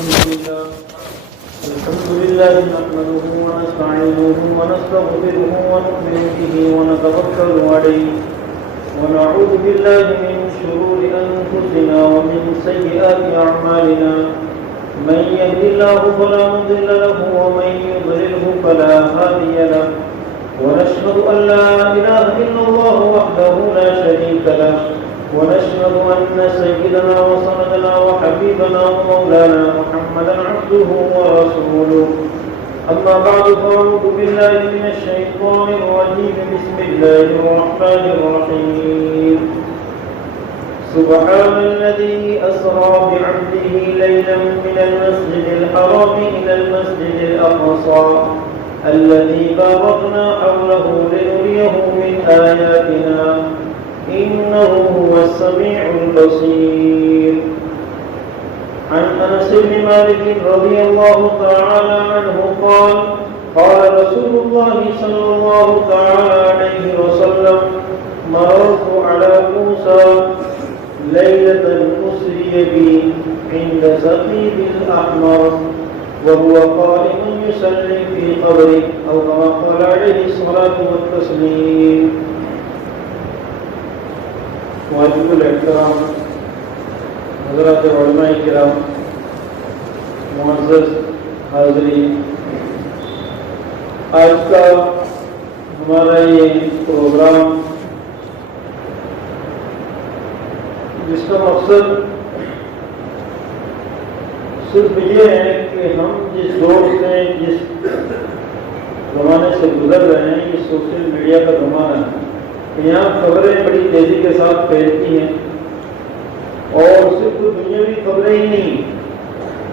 الحمد لله نحمده ونستعينه ونستغفره ونؤمن به ونتوكل عليه ونعوذ بالله من شرور أنفسنا ومن سيئات أعمالنا من يهد الله فلا مضل له ومن يضلله فلا هادي له ونشهد أن لا إله إلا الله وحده لا شريك له ونشهد أن سيدنا وسندنا وحبيبنا ومولانا محمدا عبده ورسوله أما بعد فأعوذ بالله من الشيطان الرجيم بسم الله الرحمن الرحيم سبحان الذي أسرى بعبده ليلا من المسجد الحرام إلى المسجد الأقصى الذي باركنا حوله لنريه من آياتنا إنه هو السميع البصير عن أنس بن مالك رضي الله تعالى عنه قال قال رسول الله صلى الله تعالى عليه وسلم مررت على موسى ليلة أسري بي عند سقيب الأحمر وهو قائم يصلي في قبره أو كما قال عليه الصلاة والتسليم. واجب الاحترام حضرات علماء کرام، معزز حاضرین، آج کا ہمارا یہ پروگرام جس کا مقصد صرف یہ ہے کہ ہم جس دور سے جس زمانے سے گزر رہے ہیں، یہ سوشل میڈیا کا زمانہ ہے، یہاں خبریں بڑی تیزی کے ساتھ پھیلتی ہیں، اور صرف دنیاوی خبریں ہی نہیں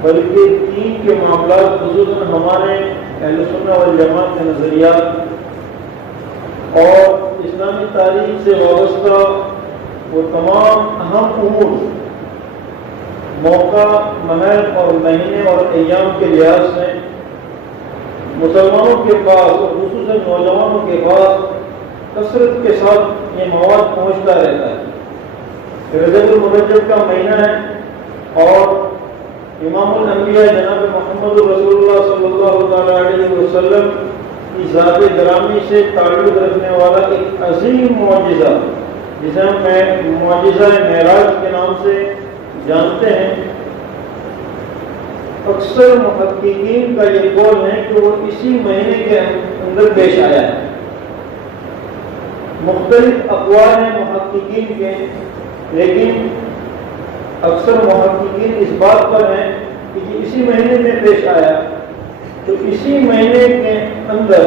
بلکہ دین کے معاملات، خصوصاً ہمارے اہل سنہ والجماعت کے نظریات اور اسلامی تاریخ سے وابستہ وہ تمام اہم امور موقع، محل اور مہینے اور ایام کے لحاظ سے مسلمانوں کے پاس اور خصوصاً نوجوانوں کے پاس کثرت کے ساتھ یہ مواد پہنچتا رہتا ہے. رجب المرجب کا مہینہ ہے اور امام الانبیاء جناب محمد رسول اللہ صلی اللہ علیہ وسلم کی ذات گرامی سے تعلق رکھنے والا ایک عظیم معجزہ جسے ہم معجزہ معراج کے نام سے جانتے ہیں. اکثر محققین کا یہ قول ہے کہ وہ اسی مہینے کے اندر پیش آیا ہے. مختلف اقوال ہیں محققین کے، لیکن اکثر محققین اس بات پر ہیں کہ یہ اسی مہینے میں پیش آیا. تو اسی مہینے کے اندر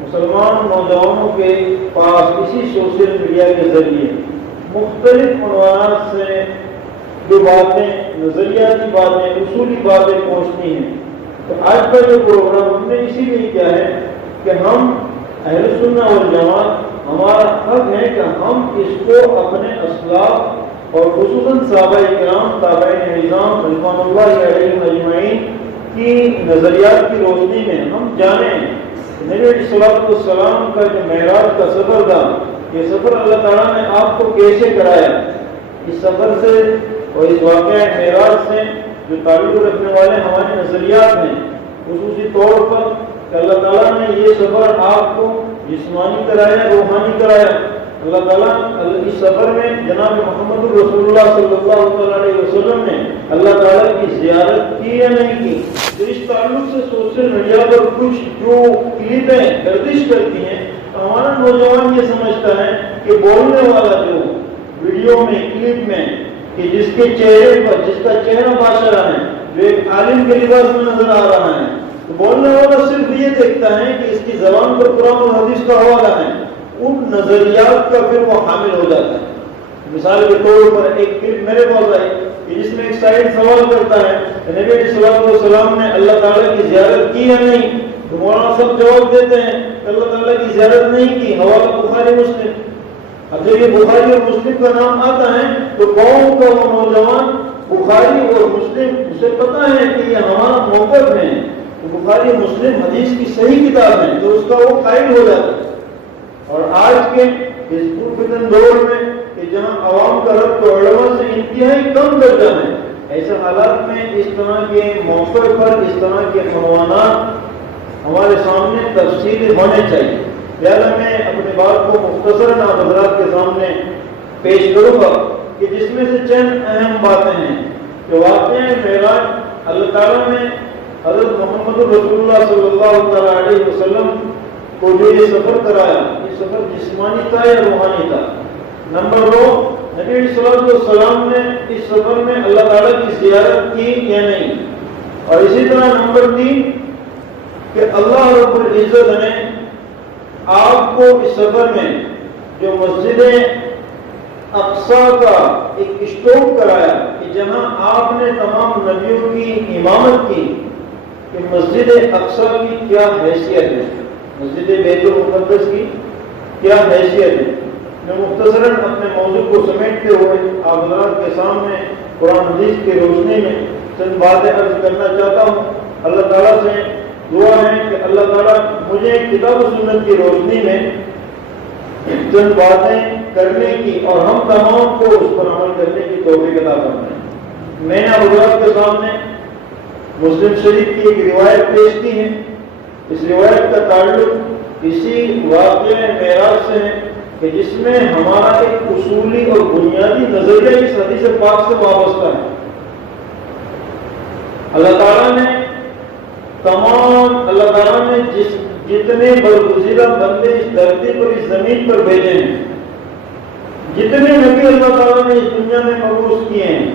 مسلمان نوجوانوں کے پاس اسی سوشل میڈیا کے ذریعے مختلف عنوانات سے جو باتیں، نظریاتی باتیں، اصولی باتیں پہنچتی ہیں. تو آج کا جو پروگرام ہم نے اسی لیے کیا ہے کہ ہم اہل سنہ والجماعت، ہمارا حق ہے کہ ہم اس کو اپنے اسلاف اور خصوصاً صحابہ کرام، تابعین نظام رضوان اللہ علیہم اجمعین کی نظریات کی روشنی میں ہم جانیں. نبی علیہ السلام کا جو معراج کا سفر تھا، یہ سفر اللہ تعالیٰ نے آپ کو کیسے کرایا. اس سفر سے اور اس واقعہ معراج سے جو تعلق رکھنے والے ہمارے نظریات ہیں، خصوصی طور پر کہ اللہ تعالیٰ نے یہ سفر آپ کو جسمانی کرایا، روحانی کرایا. اللہ تعالیٰ اس سفر میں جناب محمد رسول اللہ صلی اللہ علیہ وسلم نے اللہ تعالیٰ کی زیارت کی یا نہیں کی. تو اس تعلق سے سوشل میڈیا پر کچھ جو کلپیں گردش کرتی ہیں، تو ہمارا نوجوان یہ سمجھتا ہے کہ بولنے والا جو ویڈیو میں، کلپ میں، کہ جس کے چہرے پر، جس کا چہرہ باشرہ ہے، جو ایک عالم کے لباس میں نظر آ رہا ہے، تو بولنے والا صرف یہ دیکھتا ہے کہ اس کی زبان پر قرآن اور حدیث کا حوالہ ہے، ان نظریات کا پھر وہ حامل ہو جاتا ہے. مثال کے طور پر ایک کلپ میرے پاس آئی کہ جس میں ایک سائیڈ سوال کرتا ہے کہ نبی علیہ السلام نے اللہ تعالیٰ کی زیارت کی یا نہیں. تو مولانا سب جواب دیتے ہیں کہ اللہ تعالیٰ کی زیارت نہیں کی، حوالہ بخاری مسلم. اب جب یہ بخاری اور مسلم کا نام آتا ہے تو قوم کا وہ نوجوان بخاری اور مسلم، اسے پتا ہے کہ یہ ہمارا موقف ہے، بخاری مسلم حدیث کی صحیح کتاب ہے، تو اس کا وہ قائل ہو جاتا ہے. اور آج کے اس پرفتن دور میں کہ جہاں عوام کا ربط علماء سے انتہائی کم درجہ ہے، ایسے حالات میں اس طرح کے موقع پر اس طرح کے عنوانات ہمارے سامنے تفصیل ہونے چاہیے. لہٰذا میں اپنی بات کو مختصراً آپ حضرات کے سامنے پیش کروں گا کہ جس میں سے چند اہم باتیں ہیں کہ واقعہ معراج اللہ تعالیٰ نے حضرت محمد رسول اللہ صلی اللہ علیہ وسلم کو جو یہ سفر کرایا، یہ سفر جسمانی تھا یا روحانی تھا؟ نمبر 2، نبی صلی اللہ علیہ وسلم نے اس سفر میں اللہ تعالیٰ کی زیارت کی یا نہیں؟ اور اسی طرح نمبر 3 کہ اللہ رب العزت نے آپ کو اس سفر میں جو مسجد اقصیٰ کا ایک اسٹاپ کرایا کہ جہاں آپ نے تمام نبیوں کی امامت کی، کہ مسجد اقصیٰ کی کیا حیثیت ہے، مسجد بیت المقدس کی کیا حیثیت ہے. میں مختصراً اپنے موضوع کو سمیٹتے ہوئے آپ حضرات کے سامنے قرآن حدیث کی روشنی میں چند باتیں عرض کرنا چاہتا ہوں. اللہ تعالیٰ سے دعا ہے کہ اللہ تعالیٰ مجھے کتاب و سنت کی روشنی میں چند باتیں کرنے کی اور ہم تمام کو اس پر عمل کرنے کی توفیق عطا فرمائے. میں نے حضرات کے سامنے مسلم شریف کی ایک روایت پیش کی ہے. اس روایت کا تعلق اسی واقعہ معراج سے ہے کہ جس میں ہمارا ایک اصولی اور بنیادی نظریہ اس حدیث پاک سے وابستہ ہے. اللہ تعالیٰ نے جتنے برگزیدہ بندے اس دھرتی پر اس زمین پر بھیجے ہیں، جتنے نبی اللہ تعالیٰ نے اس دنیا میں مبعوث کیے ہیں،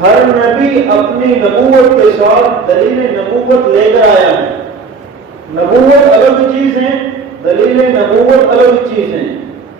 ہر نبی اپنی نبوت کے ساتھ دلیل نبوت لے کر آیا ہے. نبوت الگ چیز ہے، دلیل نبوت الگ چیز ہے.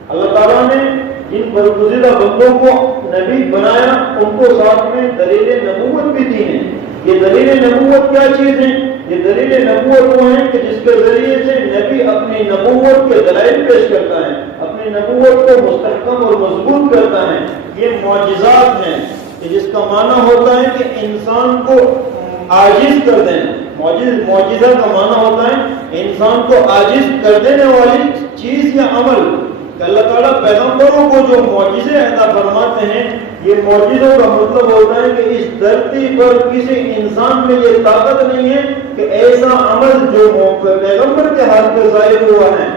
اللہ تعالیٰ نے جن برگزیدہ بندوں کو نبی بنایا ان کو ساتھ میں دلیل نبوت بھی دی ہے. یہ دلیل نبوت کیا چیز ہے؟ یہ دلیل نبوت وہ ہے کہ جس کے ذریعے سے نبی اپنی نبوت کے دلائل پیش کرتا ہے، اپنی نبوت کو مستحکم اور مضبوط کرتا ہے. یہ معجزات ہیں کہ جس کا معنی ہوتا ہے کہ انسان کو عاجز کر دینا. معجزہ کا معنی ہوتا ہے انسان کو عاجز کر دینے والی چیز یا عمل. کہ اللہ تعالیٰ پیغمبروں کو جو معجزے عطا فرماتے ہیں، یہ معجزوں کا مطلب ہوتا ہے کہ اس دھرتی پر کسی انسان میں یہ طاقت نہیں ہے کہ ایسا عمل جو پیغمبر کے ہاتھ پہ ظاہر ہوا ہے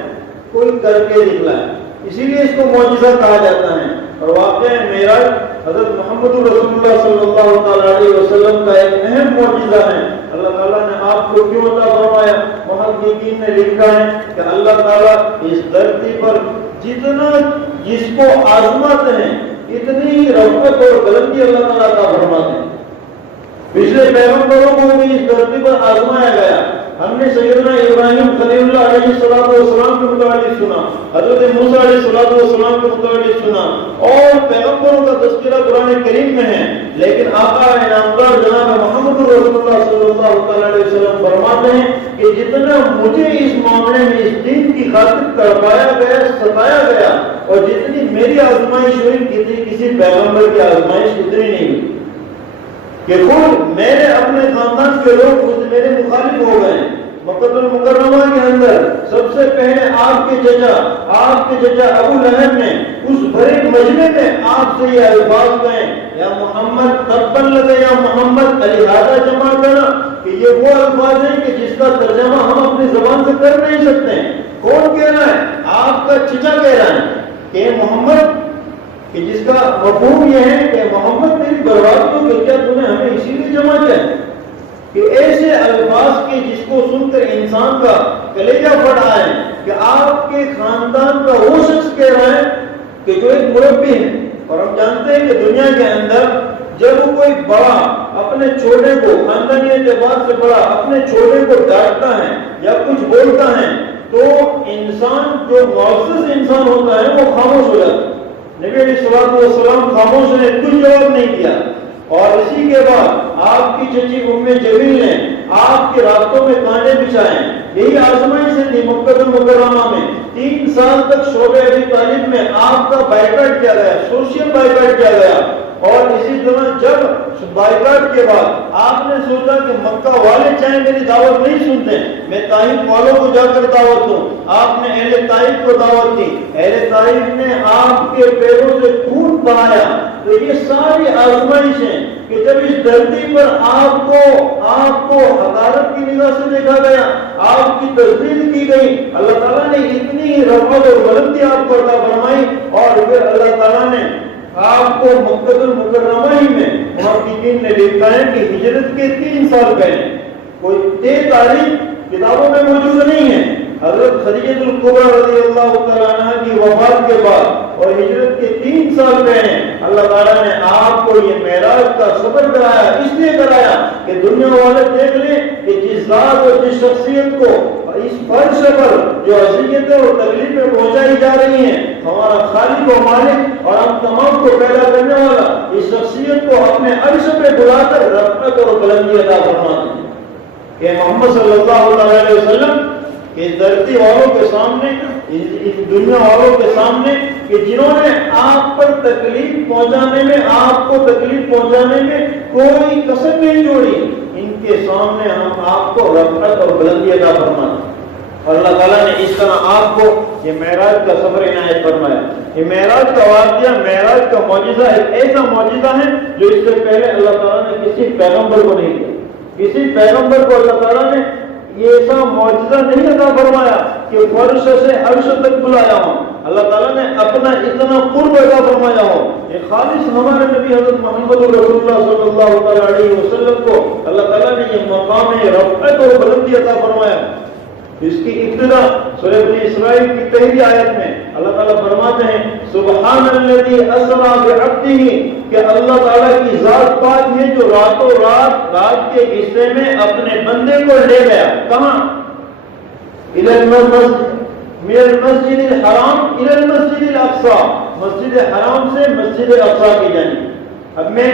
کوئی کر کے دکھلائے. اسی لیے اس کو معجزہ کہا جاتا ہے. اور واقعہ معراج حضرت محمد رسول اللہ صلی اللہ علیہ وسلم کا ایک اہم معجزہ ہے. اللہ تعالیٰ نے آپ کو کیوں عطا فرمایا؟ محققین نے لکھا ہے کہ اللہ تعالیٰ اس دھرتی پر جتنا جس کو آزماتے ہیں اتنی ہی رحمت اور بلندی اللہ تعالیٰ عطا فرماتے ہیں. پچھلے پیغمبروں کو بھی اس دھرتی پر آزمایا گیا. ہم نے سیدنا ابراہیم خلیل اللہ علیہ السلام کے متعلق سنا، حضرت موسیٰ علیہ السلام کے متعلق سنا، اور پیغمبروں کا تذکرہ قرآن کریم میں ہے. لیکن آقا انعامدار جناب محمد رسول اللہ صلی اللہ علیہ وسلم فرماتے ہیں کہ جتنا مجھے اس معاملے میں اس دین کی خاطر تڑپایا گیا، ستایا گیا، اور جتنی میری آزمائش ہوئی کسی پیغمبر کی آزمائش اتنی نہیں ہوئی. کہ خود میرے اپنے خاندان کے لوگ خود میرے مخالف ہو گئے. مکہ المکرمہ کے اندر سب سے پہلے آپ کے چچا ابو لہب نے اس بڑے مجمع میں آپ سے یہ الفاظ کہے، یا محمد تبا لک یا محمد الہذا جمع کرنا، کہ یہ وہ الفاظ ہیں کہ جس کا ترجمہ ہم اپنی زبان سے کر نہیں سکتے ہیں. کون کہہ رہا ہے؟ آپ کا چچا کہہ رہا ہے کہ محمد، کہ جس کا مفہوم یہ ہے کہ محمد تیری بربادی ہو گئی، کیا تم نے ہمیں اسی لیے جمع کیا ہے؟ کہ ایسے الفاظ کے جس کو سن کر انسان کا کلیجہ پھٹ آئے کہ آپ کے خاندان کا وہ شخص کہہ رہا ہے کہ جو ایک مربی ہے. اور ہم جانتے ہیں کہ دنیا کے اندر جب کوئی بڑا اپنے چھوٹے کو خاندانی اعتبار سے بڑا اپنے چھوٹے کو ڈانٹتا ہے یا کچھ بولتا ہے تو انسان جو معزز انسان ہوتا ہے وہ خاموش ہو جاتا ہے. نبی علیہ السلام خاموش نے، کچھ جواب نہیں دیا. اور اسی کے بعد آپ کی چچی جمیل نے آپ کے راستوں میں کانٹے بچھائے. یہی آزمائش سے تھی مکہ المکرمہ میں. 3 سال تک شعبہ ابی طالب میں آپ کا بائیکاٹ کیا گیا، سوشل بائیکاٹ کیا گیا. اور اسی طرح جب بائیکاٹ کے بعد آپ نے سوچا کہ مکہ والے چاہے میری دعوت نہیں سنتے، میں طائف والوں کو جا کر دعوت دوں، آپ نے اہل طائف کو دعوت دی، اہل طائف نے آپ کے پیروں سے خون بہایا۔ تو یہ ساری آزمائشیں کہ جب اس دھرتی پر آپ کو حقارت کی نگاہ سے دیکھا گیا، آپ کی تجدید کی گئی، اللہ تعالیٰ نے اتنی ہی رفعت اور بلندی آپ کو عطا فرمائی، اور پھر اللہ تعالیٰ نے آپ کو مکہ المکرمہ ہی میں، محققین نے لکھا ہے کہ ہجرت کے 3 سال پہلے، کوئی طے تاریخ کتابوں میں موجود نہیں ہے، حضرت خدیجہ الکبریٰ رضی اللہ تعالیٰ عنہ کی وفات کے بعد اور ہجرت کے 3 سال پہلے اللہ تعالیٰ نے آپ کو یہ معراج کا سفر کرایا، اس لیے کرایا کہ دنیا والے دیکھ لیں کہ جس ذات اور جس شخصیت کو اس فرش پر جو اذیتیں اور تکلیفیں پہنچائی جا رہی ہیں، ہمارا خالق و مالک اور ہم تمام کو پیدا کرنے والا اس شخصیت کو اپنے عرش پہ بلا کر رفعت اور بلندی عطا فرماتے ہیں کہ محمد صلی اللہ علیہ وسلم اس دھرتی والوں کے سامنے، اس دنیا والوں کے سامنے کہ جنہوں نے آپ پر تکلیف پہنچانے میں، آپ کو تکلیف پہنچانے میں کوئی کسر نہیں چھوڑی، ان کے سامنے ہم آپ کو رفعت اور بلندی عطا فرماتے ہیں۔ اور اللہ تعالیٰ نے اس طرح آپ کو یہ معراج کا سفر عنایت فرمایا۔ یہ معراج کا واقعہ، معراج کا معجزہ ایک ایسا معجزہ ہے جو اس سے پہلے اللہ تعالیٰ نے کسی پیغمبر کو نہیں دیا۔ کسی پیغمبر کو اللہ تعالیٰ نے یہ ایسا معجزہ نہیں عطا فرمایا کہ فرش سے عرش تک بلایا ہو، اللہ تعالیٰ نے اپنا اتنا قرب عطا فرمایا ہو۔ یہ خالص ہمارے نبی حضرت محمد رسول اللہ صلی اللہ علیہ وسلم کو اللہ تعالیٰ نے یہ مقام رفعت اور بلندی عطا فرمایا۔ اس کی ابتدا سورہ بنی اسرائیل کی پہلی آیت میں اللہ تعالیٰ فرماتے ہیں سبحان الذی اسری بعبدہ، کہ اللہ تعالیٰ کی ذات پاک ہے جو راتوں رات کے حصے میں اپنے بندے کو لے گیا۔ کہاں؟ من المسجد الحرام الى المسجد الاقصی، مسجد حرام سے مسجد اقصی کی جانب۔ اب میں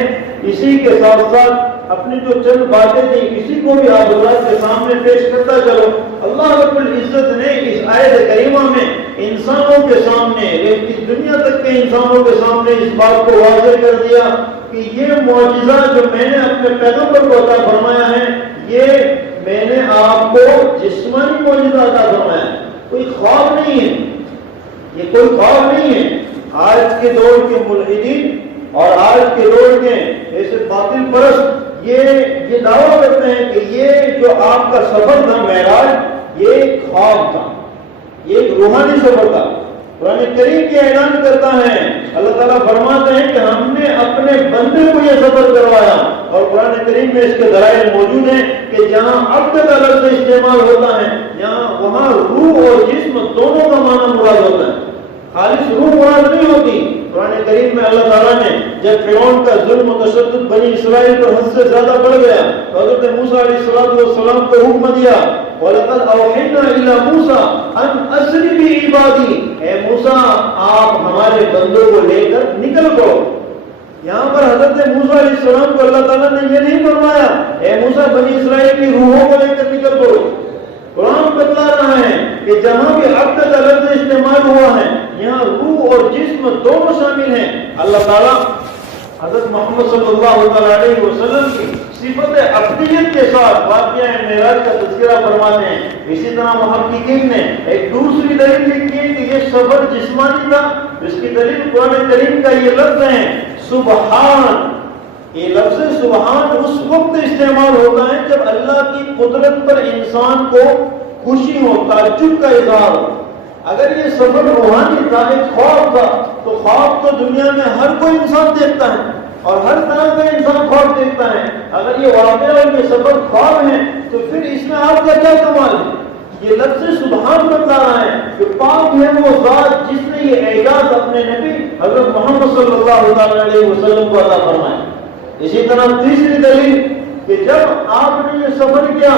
اسی کے ساتھ ساتھ اپنی جو چند باتیں تھیں اسی کو بھی آپ حضرات کے سامنے پیش کرتا چلو۔ اللہ رب العزت نے اس آیت کریمہ میں انسانوں کے سامنے، اس دنیا تک کے انسانوں کے سامنے اس بات کو واضح کر دیا کہ یہ معجزہ جو میں نے اپنے پیغمبر کو عطا فرمایا ہے، یہ میں نے آپ کو جسمانی معجزہ عطا فرمایا ہے، کوئی خواب نہیں ہے، یہ کوئی خواب نہیں ہے۔ آج کے دور کے ملحدین اور آج کے دور کے ایسے باطل پرست یہ دعویٰ کرتے ہیں کہ یہ جو آپ کا سفر تھا معراج، یہ ایک خواب تھا، یہ ایک روحانی سفر تھا۔ قرآن کریم کے اعلان کرتا ہے، اللہ تعالیٰ فرماتے ہیں کہ ہم نے اپنے بندے کو یہ سفر کروایا، اور قرآن کریم میں اس کے دلائل موجود ہیں کہ جہاں عبد کا لفظ استعمال ہوتا ہے وہاں روح اور جسم دونوں کا معنی مراد ہوتا ہے، خالص روح مراد نہیں ہوتی۔ قرآن کریم میں اللہ تعالیٰ نے جب فرعون کا ظلم و تشدد بنی اسرائیل پر حد سے زیادہ بڑھ گیا تو حضرت موسیٰ علیہ السلام کو حکم دیا وَلَقَدْ أَوْحَيْنَا إِلَىٰ مُوسَىٰ أَنْ أَسْرِ بِعِبَادِي، اے موسیٰ آپ ہمارے بندوں کو لے کر نکل پڑو۔ یہاں پر حضرت موسیٰ علیہ السلام کو اللہ تعالیٰ نے یہ نہیں فرمایا اے موسیٰ بنی اسرائیل کی روحوں کو لے کر نکل پڑو۔ قرآن بتلا رہا ہے کہ جہاں بھی عبد کا لفظ استعمال ہوا ہے یہاں روح اور جسم دونوں شامل ہیں۔ اللہ تعالیٰ حضرت محمد صلی اللہ علیہ وسلم کی صفت عبدیت کے ساتھ واقعہ معراج کا تذکرہ فرماتے ہیں۔ اسی طرح محققین نے ایک دوسری دلیل لکھی ہے کہ یہ سفر جسمانی تھا، اس کی دلیل قرآن کریم کا یہ لفظ ہے سبحان۔ یہ لفظ سبحان اس وقت استعمال ہوتا ہے جب اللہ کی قدرت پر انسان کو خوشی ہو، تعجب کا اظہار ہو۔ اگر یہ سفر روحانی تھا، ایک خواب تھا، تو خواب تو دنیا میں ہر کوئی انسان دیکھتا ہے اور ہر طرح کا انسان خواب دیکھتا ہے۔ اگر یہ واقعہ اور یہ سفر خواب ہے تو پھر اس میں آپ کا کیا کمال ہے؟ یہ لفظ سبحان بتا رہا ہے کہ پاک ہے وہ ذات جس نے یہ اعجاز اپنے نبی حضرت محمد صلی اللہ علیہ وسلم کو عطا فرمایا۔ اسی طرح تیسری دلیل کہ جب آپ نے یہ سفر کیا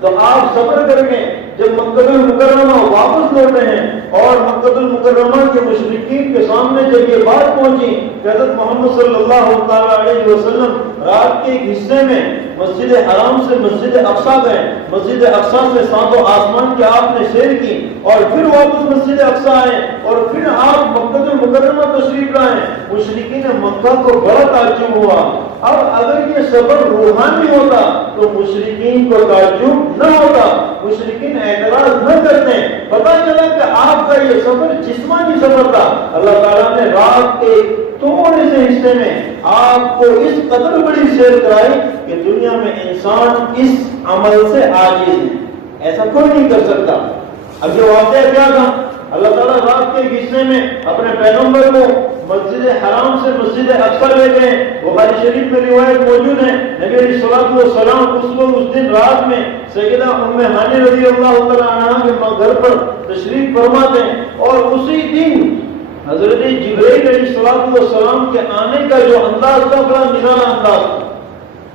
تو آپ سفر کر کے جب مکہ المکرمہ واپس لوٹے ہیں اور مکہ المکرمہ کے مشرکین کے سامنے جب یہ بات پہنچی کہ حضرت محمد صلی اللہ علیہ وسلم رات کے ایک حصے میں مسجد حرام سے مسجد اقصیٰ گئے، مسجد اقصیٰ سے ساتوں آسمان کی آپ نے سیر کی اور پھر واپس مسجد اقصیٰ آئے اور پھر آپ مکہ المکرمہ تشریف لائے، مشرکین مکہ کو بڑا تعجب ہوا۔ اب اگر یہ سفر روحانی ہوتا تو مشرکین کو تعجب نہ ہوتا، مشرکین اعتراض نہ کرتے، پتہ چلا کہ آپ کا یہ سفر جسمانی سفر تھا۔ اللہ تعالیٰ نے رات کے تھوڑے سے حصے میں آپ کو اس قدر بڑی سیر کرائی کہ دنیا میں انسان اس عمل سے عاجز ہے، ایسا کوئی نہیں کر سکتا۔ اب یہ واقعہ کیا تھا؟ اللہ تعالیٰ رات کے حصے میں اپنے پیغمبر کو مسجد حرام سے مسجد اقصیٰ لے گئے۔ بخاری شریف میں روایت موجود ہے، نبی علیہ الصلوۃ والسلام اس دن رات میں سیدہ ام ہانی رضی اللہ تعالیٰ عنہا کے گھر پر تشریف فرما تھے اور اسی دن حضرت جبرائیل علیہ السلام کے آنے کا جو انداز تھا بڑا نرالا انداز تھا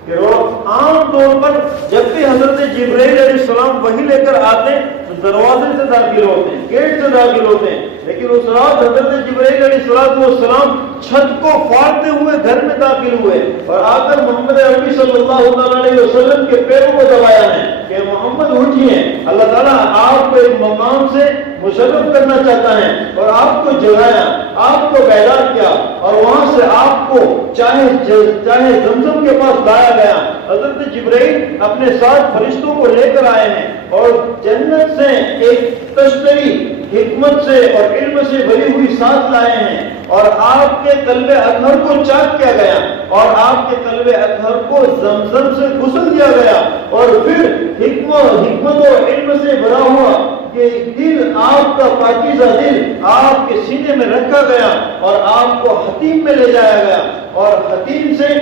کہ عام طور پر جب بھی حضرت جبرائیل علیہ السلام وحی لے کر آتے ہیں تو دروازے سے داخل ہوتے ہیں، گیٹ سے داخل ہوتے ہیں، لیکن اس رات حضرت جبرائیل علیہ السلام چھت کو پھاڑتے ہوئے گھر میں داخل ہوئے اور آ کر محمد عربی صلی اللہ علیہ وسلم کے پیروں کو دبایا ہے کہ محمد اٹھیے، اللہ تعالیٰ آپ کو ایک مقام سے مشرف کرنا چاہتا ہے اور آپ کو جگایا، آپ کو بیدار کیا اور وہاں سے آپ کو چاہے زمزم کے پاس لایا گیا۔ حضرت جبرائیل اپنے ساتھ فرشتوں کو لے کر آئے ہیں اور جنت سے ایک تشتری حکمت سے اور علم سے بھری ہوئی ساتھ لائے ہیں اور آپ کے قلب اطہر کو چاک کیا گیا اور آپ کے قلب اطہر کو زمزم سے غسل دیا گیا اور پھر حکمت اور علم سے بھرا ہوا کہ دل آپ کا پاکیزہ دل آپ کے سینے میں رکھا گیا اور آپ کو حتیم میں لے جایا گیا اور حتیم سے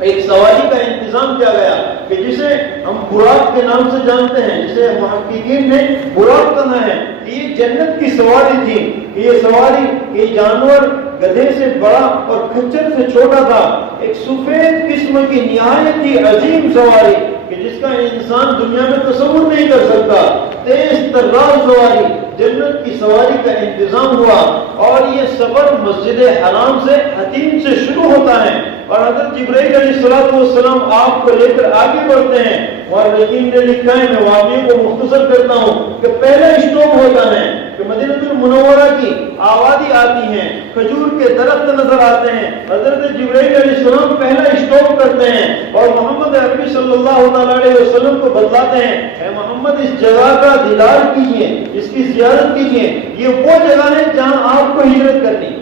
ایک سواری کا انتظام کیا گیا کہ جسے ہم براق کے نام سے جانتے ہیں، جسے محققین نے براق کہا ہے۔ یہ جنت کی سواری تھی، یہ سواری یہ جانور گدھے سے بڑا اور کھچر سے چھوٹا تھا، ایک سفید قسم کی نہایت ہی عظیم سواری کہ جس کا انسان دنیا میں تصور نہیں کر سکتا، تیز ترار سواری، جنت کی سواری کا انتظام ہوا اور یہ سفر مسجد حرام سے حتیم سے شروع ہوتا ہے اور حضرت جبرائیل علیہ السلام آپ کو لے کر آگے بڑھتے ہیں اور یقین نے لکھا ہے، میں واقعے کو مختصر کرتا ہوں کہ پہلا اسٹاپ ہوتا ہے کہ مدینہ المنورہ کی آبادی آتی ہے، کھجور کے درخت نظر آتے ہیں، حضرت جبرائیل علیہ السلام پہلا اسٹاپ کرتے ہیں اور محمد عربی صلی اللہ علیہ وسلم کو بتلاتے ہیں، اے محمد اس جگہ کا دیدار کیجئے، اس کی زیارت کیجئے، یہ وہ جگہ ہے جہاں آپ کو ہجرت کرنی۔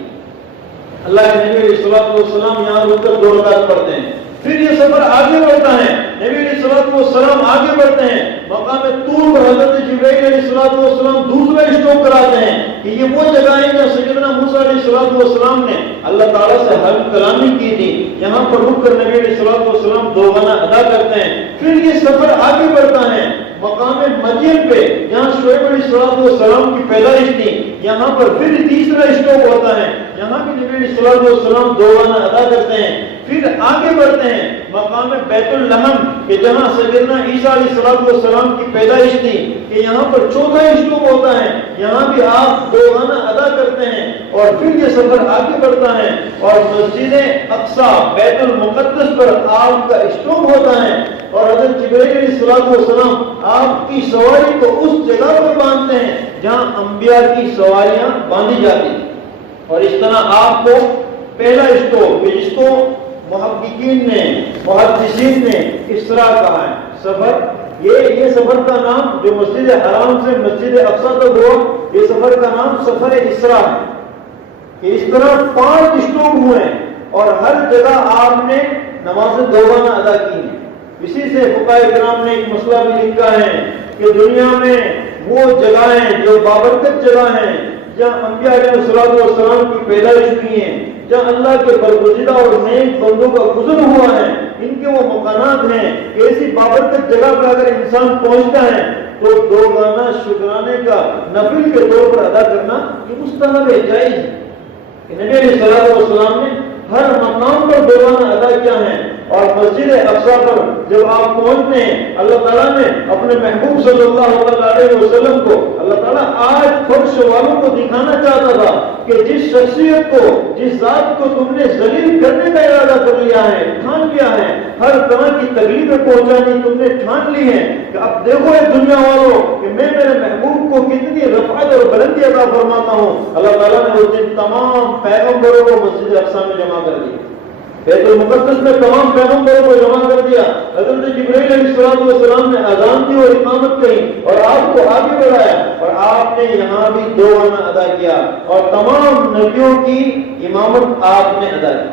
اللہ کے نبی علیہ السلام یہاں رک کر 2 رکعت پڑھتے ہیں، پھر یہ سفر آگے بڑھتا ہے، نبی علیہ السلام آگے بڑھتے ہیں، مقام طور پر حضرت جبرائیل علیہ السلام دوسرا اسٹاپ کراتے ہیں کہ یہ وہ جگہ ہے جہاں سیدنا موسیٰ علیہ السلام نے اللہ تعالیٰ سے حلف کلامی کی تھی، یہاں پر رک کر نبی علیہ السلام 2 گانا ادا کرتے ہیں۔ پھر یہ سفر آگے بڑھتا ہے مقام مدین پہ جہاں شعیب علیہ السلام کی پیدائش تھی، یہاں پر پھر تیسرا اسٹاپ ہوتا ہے، یہاں بھی نبی علیہ السلام 2 گانا ادا کرتے ہیں۔ پھر آگے بڑھتے ہیں مقام بیت اللحم کہ جہاں سیدنا عیسیٰ علیہ السلام کی پیدائش تھی کہ یہاں پر چوتھا اسٹاپ ہوتا ہے، یہاں بھی آپ 2 گانا ادا کرتے ہیں اور پھر یہ سفر آگے بڑھتا ہے اور مسجد اقصیٰ بیت المقدس پر آپ کا اسٹاپ ہوتا ہے اور حضرت جبرائیل علیہ السلام آپ کی سواری کو اس جگہ پر باندھتے ہیں جہاں انبیاء کی سواریاں باندھی جاتی ہیں اور اس طرح آپ کو پہلا اسٹاپ جس کو محققین نے محدثین نے اسراء کہا ہے، سفر یہ سفر کا نام جو مسجد حرام سے مسجد اقصیٰ تک ہوا، یہ سفر کا نام سفر اسراء ہے کہ اس طرح 5 اسٹاپ ہوئے اور ہر جگہ آپ نے نماز 2 گانا ادا کی ہیں۔ اسی سے فقہاء کرام نے ایک مسئلہ بھی لکھا ہے کہ دنیا میں وہ جگہیں جو بابرکت جگہ ہیں جہاں انبیاء علیہ السلام کی پیدائش ہوئی ہے، جہاں اللہ کے برگزیدہ اور نیک بندوں کا گزر ہوا ہے، ان کے وہ مکانات ہیں کہ ایسی بابرکت جگہ پر اگر انسان پہنچتا ہے تو 2 گانا شکرانے کا نفل کے طور پر ادا کرنا یہ مستحب ہے، جائز ہے۔ نبی علیہ السلام نے ہر مقام پر 2 گانا ادا کیا ہے اور مسجد اقصی پر جب آپ پہنچتے ہیں، اللہ تعالیٰ نے اپنے محبوب صلی اللہ علیہ وسلم کو، اللہ تعالیٰ آج فرش والوں کو دکھانا چاہتا تھا کہ جس شخصیت کو، جس ذات کو تم نے ذلیل کرنے کا ارادہ کر لیا ہے، ٹھان لیا ہے، ہر طرح کی تکلیفیں پہنچانی تم نے ٹھان لی ہے، کہ اب دیکھو اے دنیا والوں کہ میں میرے محبوب کو کتنی رفعت اور بلندی عطا فرماتا ہوں۔ اللہ تعالیٰ نے اس دن تمام پیغمبروں کو مسجد اقصی میں جمع کر دیا، بیت المقدس میں تمام پیغمبروں کو جمع کر دیا۔ حضرت جبرائیل علیہ السلام نے اذان دی اور اقامت کہی اور آپ کو آگے بڑھایا، اور آپ نے یہاں بھی دو آنا ادا کیا اور تمام نبیوں کی امامت آپ نے ادا کی،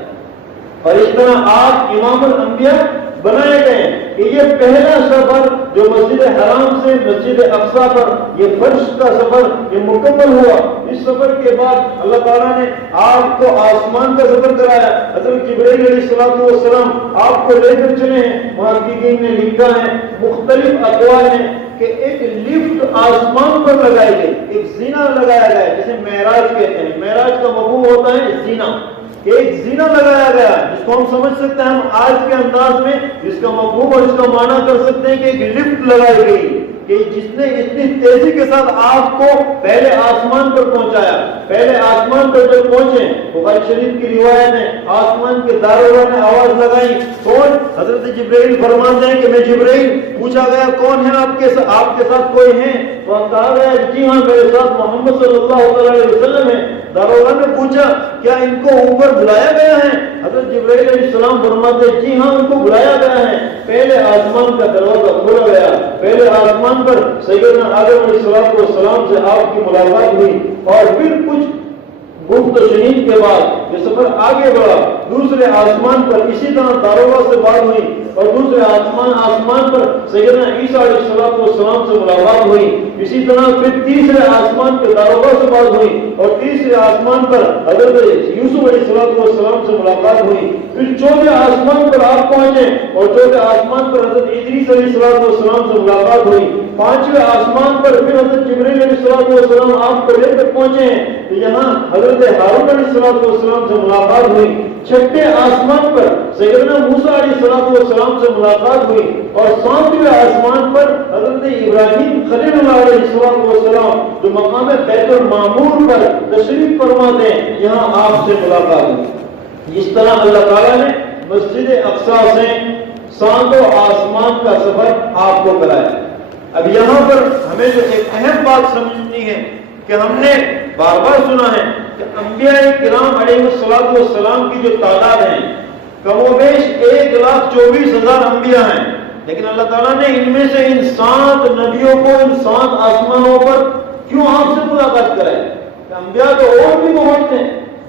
اور اس طرح آپ امام الانبیاء بنائے گئے کہ یہ پہلا سفر جو مسجد حرام سے مسجد اقصی پر یہ فرش کا سفر یہ مکمل ہوا۔ اس سفر کے بعد اللہ تعالیٰ نے آپ کو آسمان کا سفر کرایا۔ حضرت جبرائیل علیہ السلام آپ کو لے کر چلے ہیں۔ محققین نے لکھا ہے، مختلف اقوال ہیں کہ ایک لفٹ آسمان پر لگائی گئی، ایک زینہ لگایا گیا جسے معراج کہتے ہیں۔ معراج کا مفہوم ہوتا ہے زینہ، ایک زینہ لگایا گیا جس کو ہم سمجھ سکتے ہیں، ہم آج کے انداز میں جس کا مفہوم اور اس کا معنی کر سکتے ہیں کہ ایک لفٹ لگائی گئی کہ جس نے اتنی تیزی کے ساتھ آپ کو پہلے آسمان پر پہنچایا۔ پہلے آسمان پر جب پہنچے، بخاری شریف کی روایت ہے، آسمان کے داروغہ نے آواز لگائی، کون؟ حضرت جبرائیل فرماتے ہیں کہ میں جبرائیل، پوچھا گیا کون ہے آپ کے ساتھ کوئی ہے؟ تو کہا گیا جی ہاں میرے ساتھ محمد صلی اللہ علیہ وسلم ہے۔ داروغہ نے پوچھا کیا ان کو اوپر بلایا گیا ہے؟ حضرت جبرائیل علیہ السلام فرماتے ہیں جی ہاں ان کو بلایا گیا ہے۔ پہلے آسمان کا دروازہ کھولا گیا، پہلے آسمان پر سیدنا آدم علیہ السلام سے آپ کی ملاقات ہوئی، اور پھر کچھ گفت و شنید کے بعد یہ سفر آگے بڑھا۔ دوسرے آسمان پر اسی طرح داروغہ سے بات ہوئی، اور دوسرے آسمان پر سیدنا عیسیٰ علیہ السلام سے ملاقات ہوئی۔ اسی طرح پھر تیسرے آسمان کے داروغہ سے بات ہوئی، اور تیسرے آسمان پر حضرت یوسف علیہ السلام سے ملاقات ہوئی۔ پھر چوتھے آسمان پر آپ پہنچے، اور چوتھے آسمان پر حضرت ادریس علیہ السلام سے ملاقات ہوئی۔ پانچویں آسمان پر پھر حضرت جبرائیل علیہ السلام آپ کو لے کر پہنچے ہیں، تو یہاں حضرت ہارون علیہ السلام سے ملاقات ہوئی۔ چھٹے آسمان پر سیدنا موسیٰ علیہ السلام سے ملاقات ہوئی، اور ساتویں آسمان پر حضرت ابراہیم خلیل اللہ علیہ السلام جو مقام بیت المعمور پر تشریف فرماتے ہیں، یہاں آپ سے ملاقات ہوئی۔ اس طرح اللہ تعالیٰ نے مسجد اقصی سے ساتوں آسمان کا سفر آپ کو کرایا۔ اب یہاں پر ہمیں جو ایک اہم بات سمجھنی ہے کہ ہم نے بار بار سنا ہے کہ انبیاء کرام علیہ السلام کی جو تعداد ہے کم و بیش 1,24,000 انبیاء ہیں، لیکن اللہ تعالیٰ نے ان میں سے ان 7 نبیوں کو ان 7 آسمانوں پر کیوں آپ سے ملاقات کرائی؟ انبیاء تو اور بھی بہت ہیں۔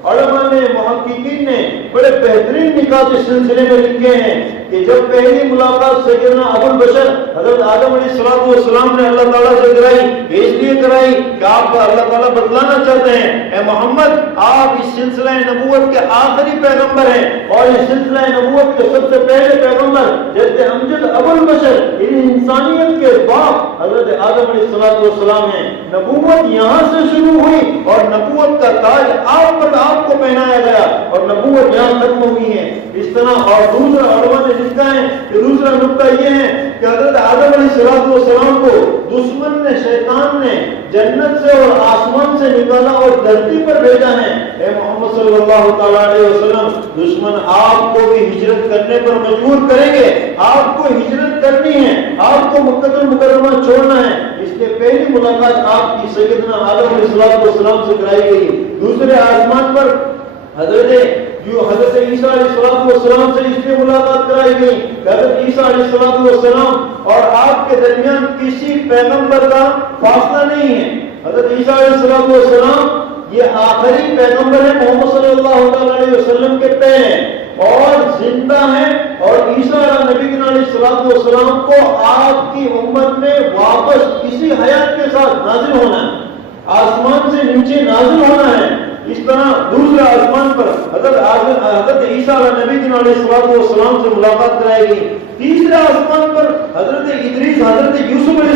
علماء نے، محققین نے بڑے بہترین نکات اس سلسلے میں لکھے ہیں کہ جب پہلی ملاقات سیدنا ابو البشر حضرت آدم علیہ السلام نے اللہ تعالیٰ سے کرائی، اس لیے کرائی کہ آپ اللہ تعالیٰ بتلانا چاہتے ہیں اے محمد آپ اس سلسلہ نبوت کے آخری پیغمبر ہیں، اور اس سلسلہ نبوت کے سب سے پہلے پیغمبر جیسے امجد ابو البشر انسانیت کے باپ حضرت آدم علیہ السلام ہیں۔ نبوت یہاں سے شروع ہوئی اور نبوت کا تاج آپ کو پہنایا گیا، اور نبوت یہاں ختم ہوئی ہے۔ اس طرح اور دوسرا علماء نے لکھا ہے کہ دوسرا نقطہ یہ ہے کہ حضرت آدم علیہ السلام کو دشمن نے، شیطان نے جنت سے اور آسمان سے نکالا اور دھرتی پر بھیجا ہے۔ اے محمد صلی اللہ تعالیٰ علیہ وسلم، دشمن آپ کو بھی ہجرت کرنے پر مجبور کریں گے، آپ کو ہجرت کرنی ہے، آپ کو مکہ المکرمہ چھوڑنا ہے۔ اس لیے پہلی ملاقات آپ کی سیدنا آدم علیہ السلام سے کرائی گئی۔ دوسرے آسمان پر حضرت عیسیٰ علیہ السلام سے اس لیے ملاقات کرائی گئی کہ حضرت عیسیٰ علیہ السلام اور آپ کے درمیان کسی پیغمبر کا فاصلہ نہیں ہے۔ حضرت عیسیٰ علیہ السلام یہ آخری پیغمبر ہے، محمد صلی اللہ علیہ وسلم کے پہلے اور زندہ ہیں، اور عیسیٰ نبی علیہ السلام کو آپ کی امت میں واپس اسی حیات کے ساتھ نازل ہونا ہے، آسمان سے نیچے نازل ہونا ہے۔ اس طرح دوسرے آسمان پر حضرت عیسیٰ نبی علیہ السلام سے ملاقات کرائی گئی۔ تیسرے آسمان پر حضرت ادریس، حضرت یوسف علیہ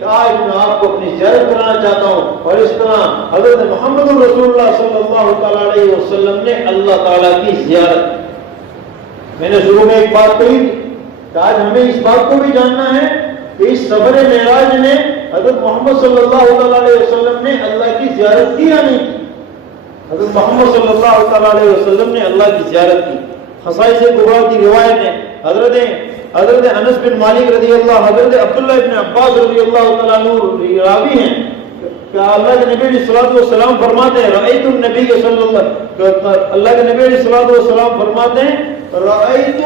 کہ آج میں آپ کو اپنی زیارت کرانا چاہتا ہوں. اور اس طرح حضرت محمد رسول اللہ صلی اللہ تعالیٰ علیہ وسلم نے اللہ تعالیٰ کی زیارت. میں نے شروع میں ایک بات کہی کہ آج ہمیں اس بات کو بھی جاننا ہے کہ اس سفر معراج میں حضرت محمد صلی اللہ تعالیٰ علیہ وسلم نے اللہ کی زیارت کی یا نہیں کی. حضرت محمد صلی اللہ تعالیٰ علیہ وسلم نے اللہ کی زیارت کی. خصائص کبریٰ کی روایت ہے. حضرت انس بن مالک رضی اللہ، حضرت عبداللہ بن عباس رضی اللہ تعالیٰ عنہ راوی ہیں کہ اللہ کے نبی علیہ الصلوۃ والسلام فرماتے ہیں رأیت النبی صلی اللہ کے نبی علیہ الصلوۃ والسلام فرماتے ہیں رأیت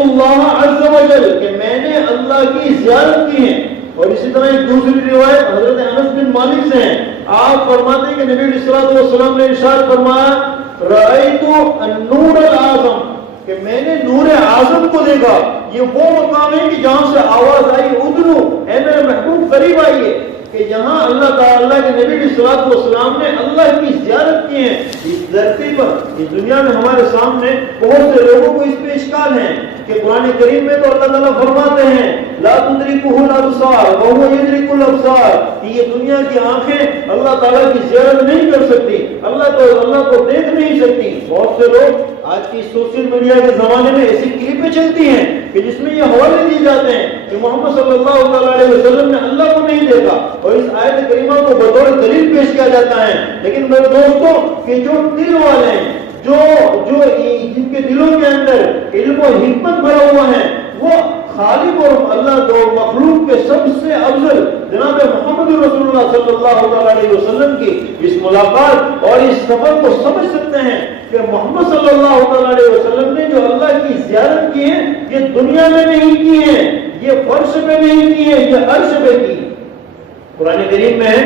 اللہ عز وجل کہ میں نے اللہ کی زیارت کی ہے. اور اسی طرح ایک دوسری روایت حضرت انس بن مالک سے ہے. آپ فرماتے ہیں کہ نبی علیہ الصلوۃ والسلام نے ارشاد فرمایا رأیت النور العظم کہ میں نے نور اعظم کو دیکھا. یہ وہ مقام ہے کہ جہاں سے آواز آئی ادنو اے میرے محبوب قریب آئیے، کہ جہاں اللہ تعالیٰ اللہ کے نبی علیہ الصلوۃ والسلام نے اللہ کی زیارت کی ہے. اس دھرتی پر اس دنیا میں ہمارے سامنے بہت سے لوگوں کو اس پہ اشکال ہے کہ قرآن کریم میں تو اللہ تعالیٰ فرماتے ہیں لا تدرکہ الابصار وہو یدرک الابصار کہ یہ دنیا کی آنکھیں اللہ تعالیٰ کی زیارت نہیں کر سکتی، اللہ کو دیکھ نہیں سکتی. بہت سے لوگ آج کی سوشل میڈیا کے زمانے میں ایسی کلپیں چلتی ہیں کہ جس میں یہ حوالے دیے جاتے ہیں کہ محمد صلی اللہ تعالیٰ علیہ وسلم نے اللہ کو نہیں دیکھا، اور اس آیت کریمہ کو بطور دلیل پیش کیا جاتا ہے. لیکن میرے دوستوں کہ جو دل والے ہیں، جو جن کے دلوں کے اندر علم و حکمت بھرا ہوا ہے، وہ خالق اور اللہ کو مخلوق کے سب سے افضل جناب محمد رسول اللہ صلی اللہ علیہ وسلم کی اس ملاقات اور اس سفر کو سمجھ سکتے ہیں کہ محمد صلی اللہ علیہ وسلم نے جو اللہ کی زیارت کی ہے یہ دنیا میں نہیں کی ہے، یہ فرش پہ نہیں کی ہے، یہ عرش پہ کی. قرآن کریم میں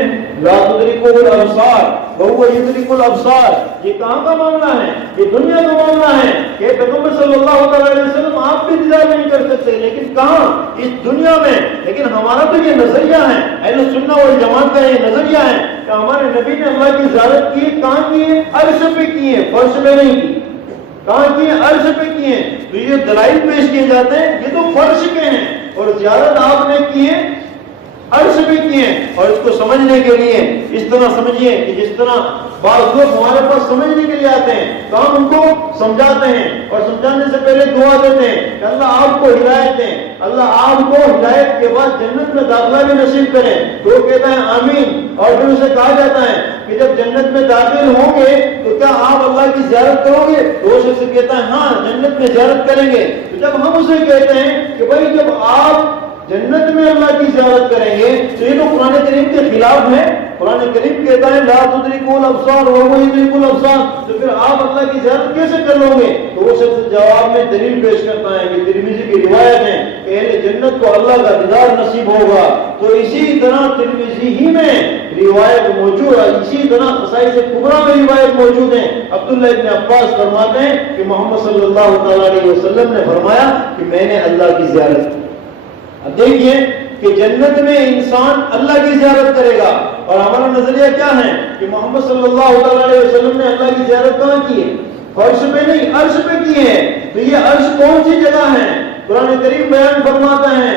لا تدرکہ الابصار وہو یدرک الابصار. یہ کہاں کا معاملہ ہے؟ یہ دنیا کا معاملہ ہے کہ پیغمبر صلی اللہ علیہ وسلم آپ بھی دیدار نہیں کر سکتے، لیکن کہاں؟ اس دنیا میں. لیکن ہمارا تو یہ نظریہ ہے، اہل سنہ والجماعت کا یہ نظریہ ہے کہ ہمارے نبی نے اللہ کی زیارت کی. کہاں کی ہے؟ عرش پہ کی ہے، فرش پہ نہیں کی. کہاں کی ہے؟ عرش پہ کی ہے. تو یہ دلائل پیش کیے جاتے ہیں یہ تو فرش کے ہیں، اور زیارت آپ نے کی ہے عرش بھی کیے. اور اس کو سمجھنے کے لیے اس طرح سمجھیے کہ جس طرح بعض لوگ ہمارے پاس سمجھنے کے لیے آتے ہیں تو ہم ان کو سمجھاتے ہیں، اور سمجھانے سے پہلے دعا دیتے ہیں کہ اللہ آپ کو ہدایت دیں، اللہ آپ کو ہدایت کے بعد جنت میں داخلہ بھی نصیب کریں. تو وہ کہتا ہے آمین. اور پھر اسے کہا جاتا ہے کہ جب جنت میں داخل ہوں گے تو کیا آپ اللہ کی زیارت کرو گے؟ تو وہ شخص کہتا ہے ہاں جنت میں زیارت کریں گے. تو جب ہم اسے کہتے ہیں کہ بھائی جب آپ جنت میں اللہ کی زیارت کریں گے تو یہ تو قرآن کریم کے خلاف ہے. قرآن کریم کہتا ہے لا تدرکہ الابصار وہو یدرک الابصار. تو پھر آپ اللہ کی زیارت کیسے کر لو گے؟ تو وہ شخص جواب میں دلیل پیش کرتا ہے کہ ترمذی کی روایت ہے کہ اہل جنت کو اللہ کا دیدار نصیب ہوگا. تو اسی طرح ترمذی ہی میں روایت موجود ہے، اسی طرح خصائص کبریٰ میں روایت موجود ہے. عبداللہ ابن عباس فرماتے ہیں کہ محمد صلی اللہ تعالیٰ علیہ وسلم نے فرمایا کہ میں نے اللہ کی زیارت کی. اب دیکھیے کہ جنت میں انسان اللہ کی زیارت کرے گا، اور ہمارا نظریہ کیا ہے کہ محمد صلی اللہ علیہ وسلم نے اللہ کی زیارت کہاں کی ہے؟ فرش پہ نہیں، عرش پہ کی ہے. تو یہ عرش کون سی جگہ ہے؟ قرآن کریم بیان فرماتا ہے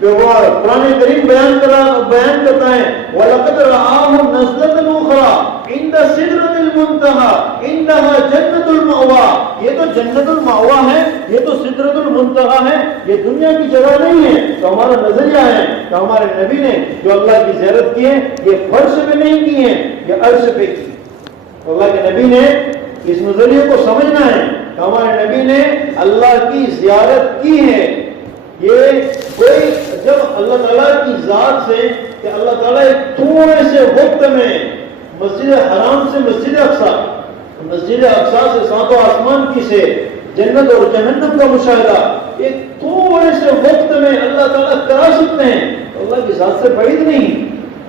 کہ وہ قرآن کریم بیان کرتا ہے وَلَقَدْ رَآهُ نَزْلَةً أُخْرَىٰ عِندَ سِدْرَةِ الْمُنتَهَىٰ عِندَهَا جَنَّةُ الْمَأْوَىٰ. یہ تو جنت المأوا ہے، یہ تو سدرۃ المنتہا ہے، یہ دنیا کی جگہ نہیں ہے. تو ہمارا نظریہ ہے کہ ہمارے نبی نے جو اللہ کی زیارت کی ہے یہ فرش پہ نہیں کی ہے، یہ عرش پہ کی. اللہ کے نبی نے اس نظریے کو سمجھنا ہے کہ ہمارے نبی نے اللہ کی زیارت کی ہے. یہ کوئی جب اللہ تعالیٰ کی ذات سے کہ اللہ تعالیٰ ایک تھوڑے سے وقت میں مسجد حرام سے مسجد اقصیٰ سے ساتوں آسمان کی سے جنت اور جہنم کا مشاہدہ ایک تھوڑے سے وقت میں اللہ تعالیٰ کرا سکتے ہیں. اللہ کی ذات سے بعید نہیں.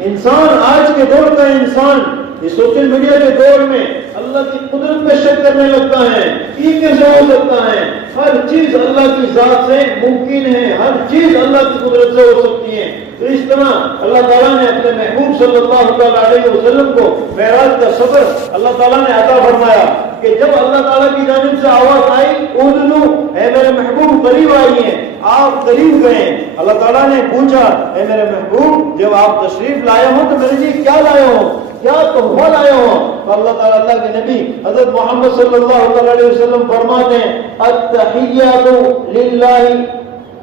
انسان آج کے دور کا انسان یہ سوشل میڈیا کے دور میں اللہ کی قدرت پہ شک کرنے لگتا ہے. یہ کیسے ہو سکتا ہے؟ ہر چیز اللہ کی ذات سے ممکن ہے، ہر چیز اللہ کی قدرت سے ہو سکتی ہے. تو اس طرح اللہ تعالیٰ نے اپنے محبوب صلی اللہ علیہ وسلم کو معراج کا سفر اللہ تعالیٰ نے عطا فرمایا کہ جب اللہ تعالیٰ کی جانب سے آواز آئی اُذْنُ اے میرے محبوب قریب آئی ہیں. آپ قریب گئے. اللہ تعالیٰ نے پوچھا اے میرے محبوب جب آپ تشریف لائے ہوں تو میرے لیے کیا لائے ہو, کیا تحفہ لائے ہو؟ تو اللہ تعالیٰ اللہ کے نبی حضرت محمد صلی اللہ علیہ وسلم فرماتے ہیں التحیات للہ,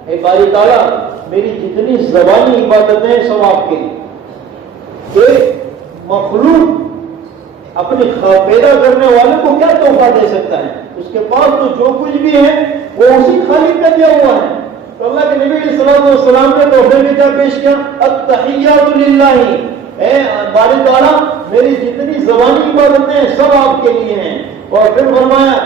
اے باری تعالیٰ میری جتنی زبانی عبادتیں سب آپ کے لیے. کہ مخلوق اپنی پیدا کرنے والے کو کیا تحفہ دے سکتا ہے؟ اس کے پاس تو جو کچھ بھی ہے وہ اسی خالق کا دیا ہوا ہے. تو اللہ کے نبی علیہ الصلوۃ والسلام نے تحفے میں کیا پیش کیا؟ التحیات للہ, اے باری تعالیٰ میری جتنی زبانی عبادتیں ہیں سب آپ کے لیے ہیں. اور پھر فرمایا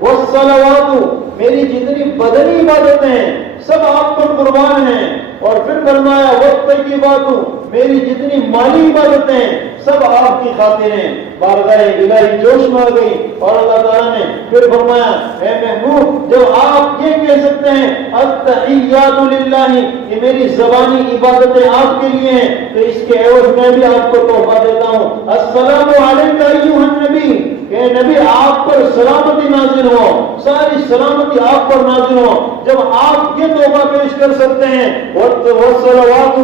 والصلوات, میری جتنی بدنی عبادتیں ہیں سب آپ پر قربان ہیں. اور پھر فرمایا والطیبات, میری جتنی مالی عبادتیں ہیں سب آپ کی خاطر ہیں. بارگاہ الہی جوش میں آ گئی اور اللہ تعالیٰ نے پھر فرمایا اے محبوب جب آپ یہ کہہ سکتے ہیں التحیات للہ, یہ میری زبانی عبادتیں آپ کے لیے ہیں, تو اس کے عوض میں بھی آپ کو تحفہ دیتا ہوں السلام علیک ایھا النبی, کہ نبی آپ پر سلامتی نازل ہو, ساری سلامتی آپ پر نازل ہو. جب آپ یہ تحفہ پیش کر سکتے ہیں والصلوات,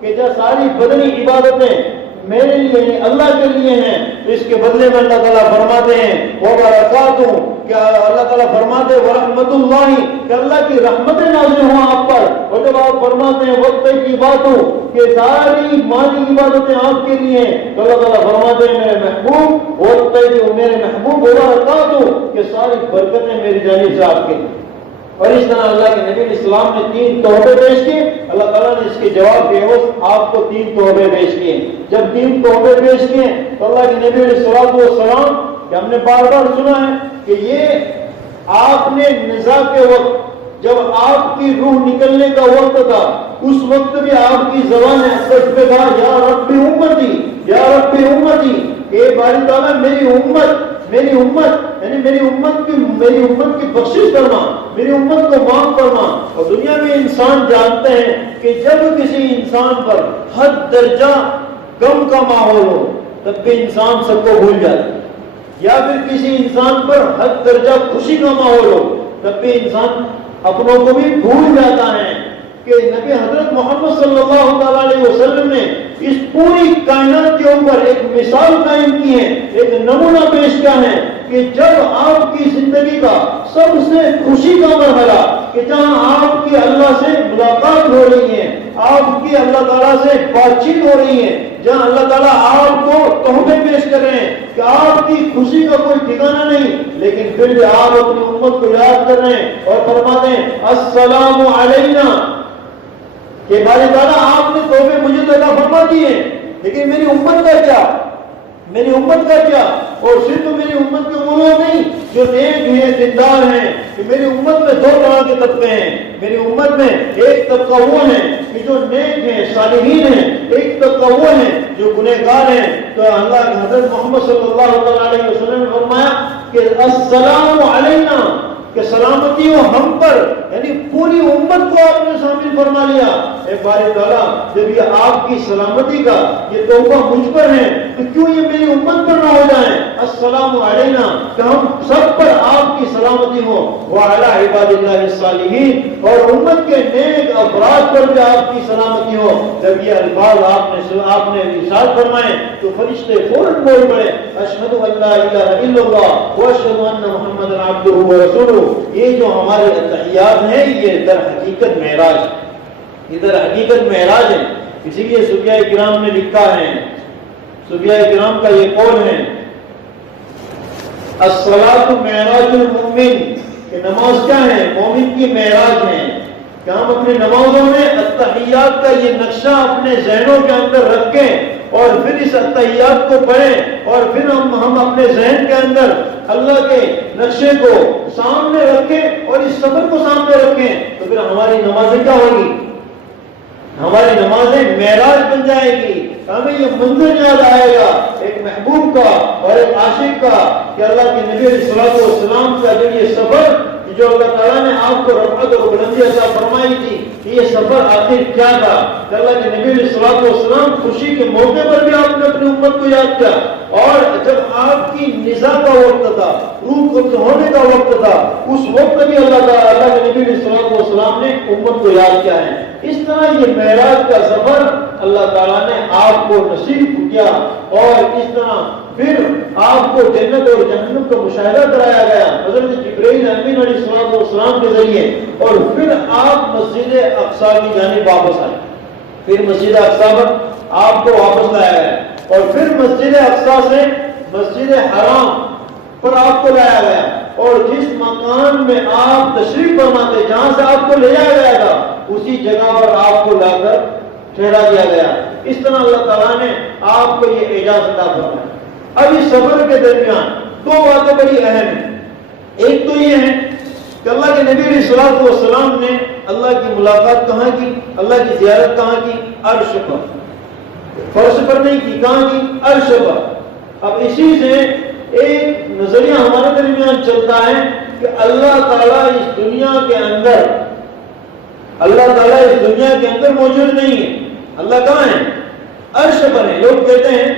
کہ جو ساری بدنی عبادتیں میرے لیے اللہ کے لیے ہیں, تو اس کے بدلے میں اللہ تعالیٰ فرماتے ہیں وبرکاتہ, کہ اللہ تعالیٰ فرماتے ہیں ورحمت اللہ, کہ اللہ کی رحمتیں نازل ہوں آپ پر. اور جب آپ فرماتے ہیں وقت کی باتوں کہ ساری مالی عبادتیں آپ کے لیے ہیں, تو اللہ تعالیٰ فرماتے ہیں میرے محبوب وقت میرے محبوب وبرکاتہ, کہ ساری برکتیں میری جانب سے آپ کے لیے. اور اس طرح اللہ کے نبی علیہ السلام نے 3 تحفے پیش کیے. اللہ تعالیٰ نے اس کے جواب کے عوض آپ کو 3 تحفے پیش کیے. جب 3 تحفے پیش کیے تو اللہ کے نبی علیہ السلام, کہ ہم نے بار بار سنا ہے کہ یہ آپ نے نزاع کے وقت جب آپ کی روح نکلنے کا وقت تھا اس وقت بھی آپ کی زبان پہ تھا یا رب امتی, یا رب امتی, کہ باری تعالیٰ میری امت یعنی میری امت کی بخشش کرنا, میری امت کو معاف کرنا. اور دنیا میں انسان جانتے ہیں کہ جب کسی انسان پر حد درجہ غم کا ماحول ہو تب بھی انسان سب کو بھول جاتا ہے, یا پھر کسی انسان پر حد درجہ خوشی کا ماحول ہو تب بھی انسان اپنوں کو بھی بھول جاتا ہے. کہ نبی حضرت محمد صلی اللہ علیہ وسلم نے اس پوری کائنات کے اوپر ایک مثال قائم کی ہے, ایک نمونہ پیش کیا ہے کہ جب آپ کی زندگی کا سب سے خوشی کا مرحلہ, کہ جہاں آپ کی اللہ سے ملاقات ہو رہی ہے, آپ کی اللہ تعالیٰ سے بات چیت ہو رہی ہے, جہاں اللہ تعالیٰ آپ کو تحفے پیش کر رہے ہیں کہ آپ کی خوشی کا کوئی ٹھکانہ نہیں, لیکن پھر بھی آپ اپنی امت کو یاد کر رہے ہیں اور فرماتے ہیں السلام علینا, کہ باری تعالیٰ آپ نے تحفے مجھے تو عطا فرما دیے لیکن میری امت کا کیا, میری امت کا کیا. اور صرف تو میری امت کے وہ لوگ نہیں جو نیک ہیں, دیندار ہیں, کہ میری امت میں 2 طرح کے طبقے ہیں. میری امت میں ایک طبقہ وہ ہے کہ جو نیک ہیں, صالحین ہیں, ایک طبقہ وہ ہے جو گنہگار ہیں. تو اللہ کے حضرت محمد صلی اللہ علیہ وسلم نے فرمایا کہ السلام علینا, کہ سلامتی ہو ہم پر, یعنی پوری امت کو آپ نے شامل فرما لیا. اے باری تعالیٰ جب یہ آپ کی سلامتی کا یہ تحفہ مجھ پر ہے تو کیوں یہ میری امت پر نہ ہو جائیں. السلام علینا, کہ ہم سب پر آپ کی سلامتی ہو, وعلی عباد اللہ الصالحین, اور امت کے نیک افراد پر بھی آپ کی سلامتی ہو. جب یہ الفاظ آپ نے ارشاد فرمائے تو فرشتے فوراً بول پڑے اشہد ان لا الہ الا اللہ واشہد ان محمدا عبدہ ورسولہ. یہ جو ہمارے تحیات ہیں یہ در حقیقت معراج, یہ در حقیقت معراج ہے. اسی لیے صوفیاء کرام نے لکھا ہے, صوفیاء کرام کا یہ قول ہے الصلاۃ معراج المؤمن, کہ نماز کیا ہے, مومن کی معراج ہے. کہ ہم اپنی نمازوں میں التحیات کا یہ نقشہ اپنے ذہنوں کے اندر رکھیں اور پھر اس التحیات کو پڑھیں اور پھر ہم اپنے ذہن کے اندر اللہ کے نقشے کو سامنے رکھیں اور اس سفر کو سامنے رکھیں, تو پھر ہماری نمازیں کیا ہوگی, ہماری نمازیں معراج بن جائے گی. ہمیں یہ منظر یاد آئے گا ایک محبوب کا اور ایک عاشق کا, کہ اللہ کے نبی علیہ الصلوۃ والسلام کا جو یہ سفر جو اللہ تعالیٰ نے آپ کو رفعت اور بلندی عطا فرمائی تھی, کہ یہ سفر آخر کیا تھا. کہ اللہ کے نبی علیہ الصلوۃ والسلام خوشی کے موقع پر بھی آپ نے اپنی امت کو یاد کیا, اور جب آپ کی نزا کا وقت تھا، روح قبض ہونے کا وقت تھا، اس وقت بھی اللہ کے نبی علیہ السلام نے امت کو یاد کیا ہے۔ اس طرح یہ معراج کا سفر اللہ تعالیٰ نے آپ کو نصیب کیا، اور اس طرح پھر آپ کو جنت اور جہنم کا مشاہدہ کرایا گیا حضرت جبرائیل امین علیہ السلام کے ذریعے، اور پھر آپ مسجد اقصیٰ کی جانب واپس آئے، پھر مسجد اقصیٰ پر آپ کو واپس لایا گیا، اور پھر مسجد اقصیٰ سے مسجد حرام پر آپ کو لایا گیا، اور جس مکان میں آپ تشریف فرما تھے، جہاں سے آپ کو لے جایا گیا تھا، اسی جگہ پر آپ کو لا کر ٹھہرا دیا گیا۔ اس طرح اللہ تعالیٰ نے آپ کو یہ اعزاز عطا فرمایا۔ اب اس سفر کے درمیان دو باتیں بڑی اہم ہیں۔ ایک تو یہ ہے کہ اللہ کے نبی علیہ السلام نے اللہ کی ملاقات کہاں کی، اللہ کی زیارت کہاں کی؟ عرش پر، فرش پر نہیں کی، کہاں کی؟ عرش پر۔ اب اسی سے ایک نظریہ ہمارے درمیان چلتا ہے کہ اللہ تعالیٰ اس دنیا کے اندر موجود نہیں ہے۔ اللہ کہاں ہے؟ عرش پر ہے۔ لوگ کہتے ہیں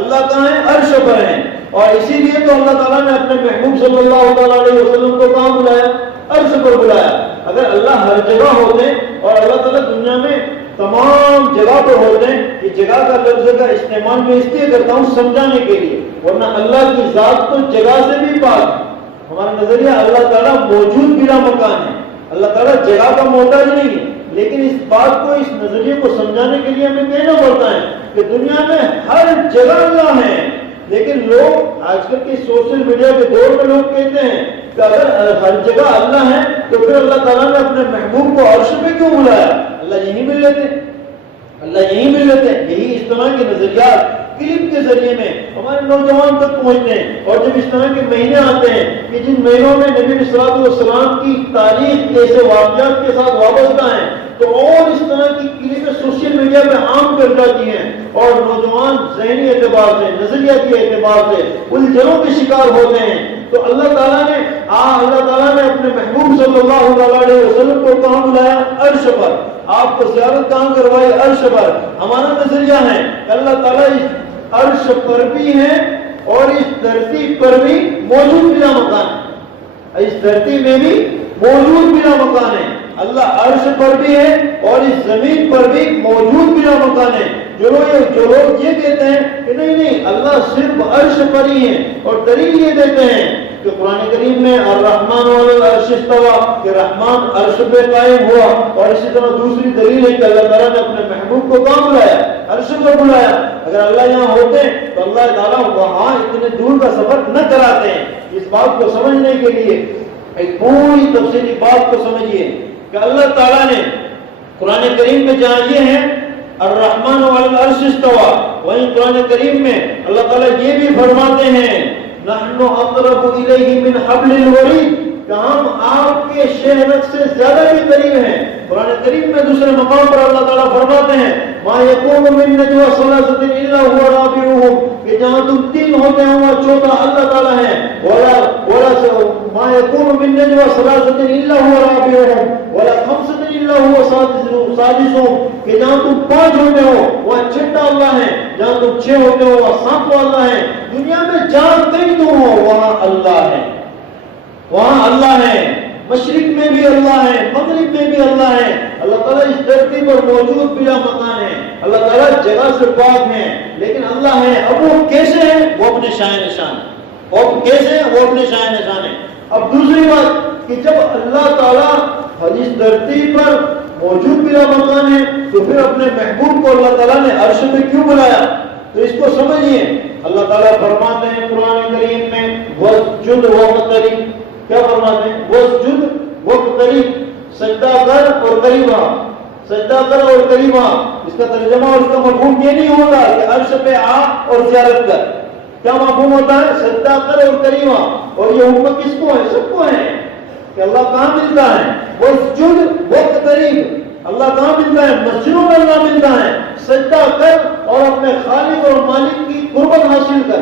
اللہ کہاں ہے؟ عرش پر ہے، اور اسی لیے تو اللہ تعالیٰ نے اپنے محبوب صلی اللہ علیہ وسلم کو کہاں بلایا؟ عرش پر بلایا۔ اگر اللہ ہر جگہ ہوتے اور اللہ تعالیٰ دنیا میں تمام جگہ پر ہوتے ہیں، یہ جگہ کا لفظ کا استعمال میں اس لیے کرتا ہوں سمجھانے کے لیے، ورنہ اللہ کی ذات تو جگہ سے بھی پاک ہے۔ ہمارا نظریہ اللہ تعالیٰ موجود بلا مکان ہے، اللہ تعالیٰ جگہ کا محتاج نہیں ہے، لیکن اس بات کو، اس نظریے کو سمجھانے کے لیے ہمیں کہنا پڑتا ہے کہ دنیا میں ہر جگہ اللہ ہے۔ لیکن لوگ آج کل کے سوشل میڈیا کے دور میں لوگ کہتے ہیں کہ اگر ہر جگہ اللہ ہے تو پھر اللہ تعالیٰ نے اپنے محبوب کو عرش پہ کیوں بلایا؟ اللہ یہیں مل لیتے، اللہ یہیں مل لیتے۔ یہی اس طرح کے نظریات کلپ کے ذریعے میں ہمارے نوجوان تک پہنچتے ہیں، اور جب اس طرح کے مہینے آتے ہیں کہ جن مہینوں میں نبی علیہ السلام کی تاریخ ایسے واقعات کے ساتھ وابستہ ہیں، تو اور اس طرح کی کلپیں سوشل میڈیا پہ عام کر جاتی ہیں، اور نوجوان ذہنی اعتبار سے، نظریاتی اعتبار سے الجھنوں کے شکار ہوتے ہیں۔ تو اللہ تعالیٰ نے اپنے محبوب صلی اللہ علیہ وسلم کو کہاں بلایا؟ عرش پر۔ آپ کو زیارت کہاں کروائی؟ عرش پر۔ ہمارا نظریہ ہے کہ اللہ تعالیٰ اس عرش پر بھی ہے اور اس دھرتی پر بھی موجود بلا مکان ہے، اس دھرتی میں بھی موجود بلا مکان ہے۔ اللہ عرش پر بھی ہے اور اس زمین پر بھی موجود بلا مکان ہے۔ جو لوگ یہ کہتے ہیں کہ نہیں اللہ صرف عرش پر ہی ہے، اور دلیل یہ دیتے ہیں کہ قرآن کریم میں الرحمن علی العرش استوى، کہ رحمان عرش پہ قائم ہوا، اور اسی طرح دوسری دلیل ہے کہ اللہ تعالیٰ نے اپنے محبوب کو کہاں بلایا؟ عرش پر بلایا۔ اگر اللہ یہاں ہوتے تو اللہ تعالیٰ وہاں اتنے دور کا سفر نہ کراتے ہیں۔ اس بات کو سمجھنے کے لیے ایک پوری تفصیلی بات کو سمجھیے کہ اللہ تعالیٰ نے قرآن کریم میں جہاں یہ ہے الرحمن علی العرش استوى، وہیں قرآن کریم میں اللہ تعالیٰ یہ بھی فرماتے ہیں نحن اقرب الیہ من حبل الورید، کہ ہم آپ کے شہرت سے زیادہ بھی قریب ہیں۔ قرآن کریم میں دوسرے مقام پر اللہ تعالیٰ فرماتے ہیں ما یکون من نجوى ثلاثۃ الا هو رابعهم، کہ جہاں تم تین ہوتے ہیں وہاں چوتھا اللہ تعالیٰ ہے۔ ما یکون من نجوى ثلاثۃ الا هو رابعهم ولا خمسۃ الا هو سادسهم، کہ جہاں تم پانچ ہوتے ہو وہاں چھٹا اللہ ہے، جہاں تم چھ ہوتے ہو وہاں ساتواں اللہ ہے۔ دنیا میں جہاں کہیں تم ہو وہاں اللہ ہے، وہاں اللہ ہے۔ مشرق میں بھی اللہ ہے، مغرب میں بھی اللہ ہے۔ اللہ تعالیٰ اس دھرتی پر موجود بلا مکان ہے، اللہ تعالیٰ جگہ سے پاک ہے، لیکن اللہ ہے۔ اب وہ کیسے ہے؟ وہ اپنے شاہ نشان ہے۔ اور کیسے ہے؟ وہ اپنے شاہ نشان ہے۔ اب دوسری بات کہ جب اللہ تعالیٰ اس دھرتی پر موجود بلا مکان ہے تو پھر اپنے محبوب کو اللہ تعالیٰ نے عرش پہ کیوں بلایا؟ تو اس کو سمجھیے۔ اللہ تعالیٰ فرماتے ہیں قرآن کریم میں وَاسْجُدْ وَاقْتَرِب، کیا فرماتے ہیں؟ وَاسْجُدْ وَاقْتَرِب، سجدہ کر اور قریب آ، سجدہ کر اور قریب آ۔ اس کا ترجمہ اور اس کا مفہوم یہ نہیں ہوتا کہ عرش پہ آ اور زیارت کر۔ کیا مفہوم ہوتا ہے؟ سجدہ کر اور قریب آ۔ اور یہ حکم کس کو ہے؟ سب کو ہے کہ اللہ کہاں ملتا ہے؟ وَاسْجُدْ وَاقْتَرِب، اللہ کہاں ملتا ہے؟ مسجدوں میں اللہ ملتا ہے۔ سجدہ کر اور اپنے خالق اور مالک کی قربت حاصل کر،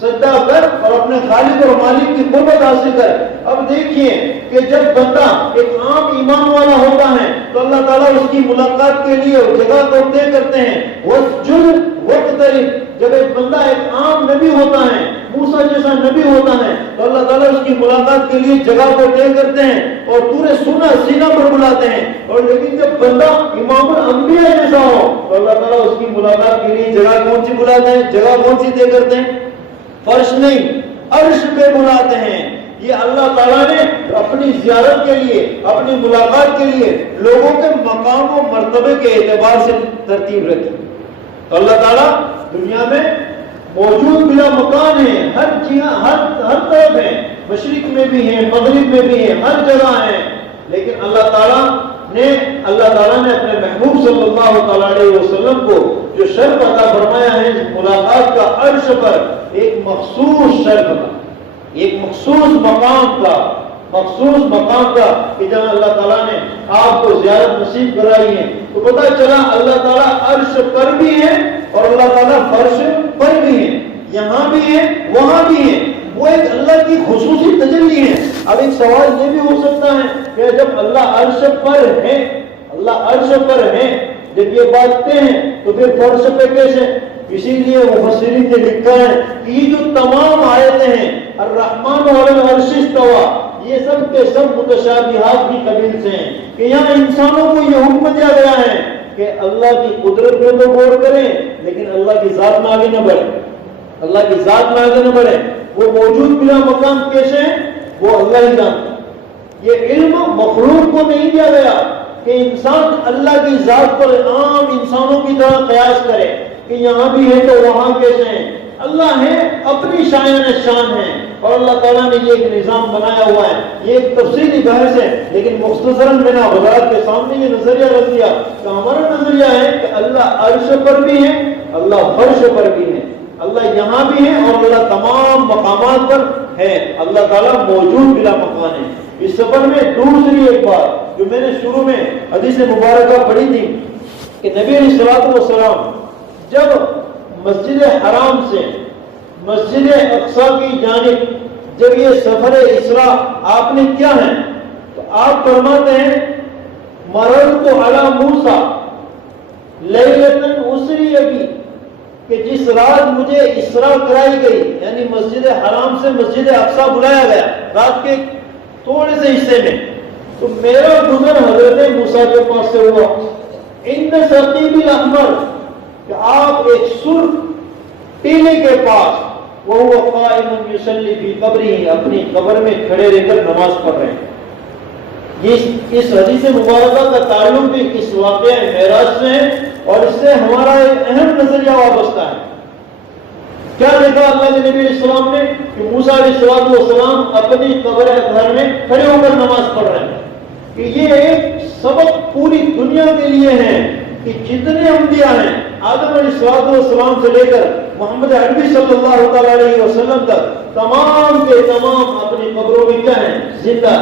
سجدہ کر اور اپنے خالق اور مالک کی قربت حاصل کر۔ اب دیکھیے کہ جب بندہ ایک عام ایمان والا ہوتا ہے تو اللہ تعالیٰ اس کی ملاقات کے لیے جگہ کو طے کرتے ہیں وَاسْجُدْ وَاقْتَرِب۔ جب ایک بندہ ایک عام نبی ہوتا ہے، موسیٰ موسیٰ جیسا نبی ہوتا ہے تو اللہ تعالیٰ اس کی ملاقات کے لیے جگہ کو طے کرتے ہیں اور پورے سینہ پر بلاتے ہیں. اور لیکن جب بندہ امام الانبیاء جیسا ہو تو اللہ تعالیٰ اس کی ملاقات کے لیے جگہ کون سی بلاتے ہیں؟ جگہ کون سی طے کرتے ہیں؟ فرش نہیں، عرش پہ بلاتے ہیں. یہ اللہ تعالیٰ نے اپنی زیارت کے لیے، اپنی ملاقات کے لیے لوگوں کے مقام و مرتبے کے اعتبار سے ترتیب رکھی. تو اللہ تعالیٰ دنیا میں موجود بلا مکان ہے، ہر طرف ہے، مشرق میں بھی ہے، مغرب میں بھی ہے، ہر جگہ ہے. لیکن اللہ تعالیٰ نے اپنے محبوب صلی اللہ تعالیٰ علیہ وسلم کو جو شرف عطا فرمایا ہے ملاقات کا، عرش پر ایک مخصوص شرف کا، ایک مخصوص مقام کا کہ جہاں اللہ تعالیٰ نے آپ کو زیارت نصیب کرائی ہے. تو پتہ چلا اللہ تعالیٰ عرش پر بھی ہے اور اللہ تعالیٰ فرش پر بھی ہے، یہاں بھی ہے وہاں بھی ہے. وہ ایک اللہ کی خصوصی تجلی ہے. اب ایک سوال یہ بھی ہو سکتا ہے کہ جب اللہ عرش پر ہے جب یہ باتیں ہیں تو پھر فرش پہ کیسے؟ اسی لیے مفسرین نے لکھا ہے کہ یہ جو تمام آیتیں ہیں الرحمن علی العرش استوى، یہ سب کے سب متشابہات کی قبیل سے ہیں کہ یہاں انسانوں کو یہ حکم دیا گیا ہے کہ اللہ کی قدرت میں تو غور کریں لیکن اللہ کی ذات میں آگے نہ بڑھیں. وہ موجود بلا مقام کیسے ہیں وہ اللہ ہی جانتا. یہ علم مخلوق کو نہیں دیا گیا کہ انسان اللہ کی ذات پر عام انسانوں کی طرح قیاس کرے کہ یہاں بھی ہے تو وہاں کیسے ہیں. اللہ ہے، اپنی شان ہے اور اللہ تعالیٰ نے یہ ایک نظام بنایا ہوا ہے. یہ ایک تفصیلی بحث ہے لیکن مختصراً میں نے حضرات کے سامنے یہ نظریہ رکھ دیا کہ ہمارا نظریہ ہے کہ اللہ عرش پر بھی ہے، اللہ فرش پر بھی ہے، اللہ یہاں بھی ہے اور اللہ تمام مقامات پر ہے. اللہ تعالیٰ موجود بلا مکان ہے. اس سفر میں دوسری ایک بات جو میں نے شروع میں حدیث مبارکہ پڑھی تھی کہ نبی علیہ الصلوۃ والسلام جب مسجد حرام سے مسجد اقصیٰ کی جانب جب یہ سفر اسراء آپ نے کیا ہے تو آپ فرماتے ہیں مررت علی موسیٰ لیلۃ اسری بی، کہ جس رات مجھے اسراء کرائی گئی یعنی مسجد حرام سے مسجد اقصیٰ بلایا گیا رات کے تھوڑے سے حصے میں، تو میرا گزر حضرت موسیٰ کے پاس سے ہوا ان ثقیب الاحمر، کہ آپ ایک سرخ ٹیلے کے پاس وہ قائم یصلی فی قبرہ، اپنی قبر میں کھڑے رہ کر نماز پڑھ رہے ہیں. اس حدیث مبارکہ کا تعلق بھی اس واقعہ معراج سے ہے اور اس سے ہمارا ایک اہم نظریہ وابستہ ہے. کیا دیکھا اللہ کے نبی علیہ السلام نے کہ موسیٰ علیہ السلام اپنی قبر اطہر میں کھڑے ہو کر نماز پڑھ رہے ہیں. کہ یہ ایک سبق پوری دنیا کے لیے ہے کہ جتنے انبیاء ہیں آدم علیہ السلام سے لے کر محمد عربی صلی اللہ تعالی علیہ وسلم تک تمام کے تمام اپنی قبروں میں کیا ہیں؟ زندہ،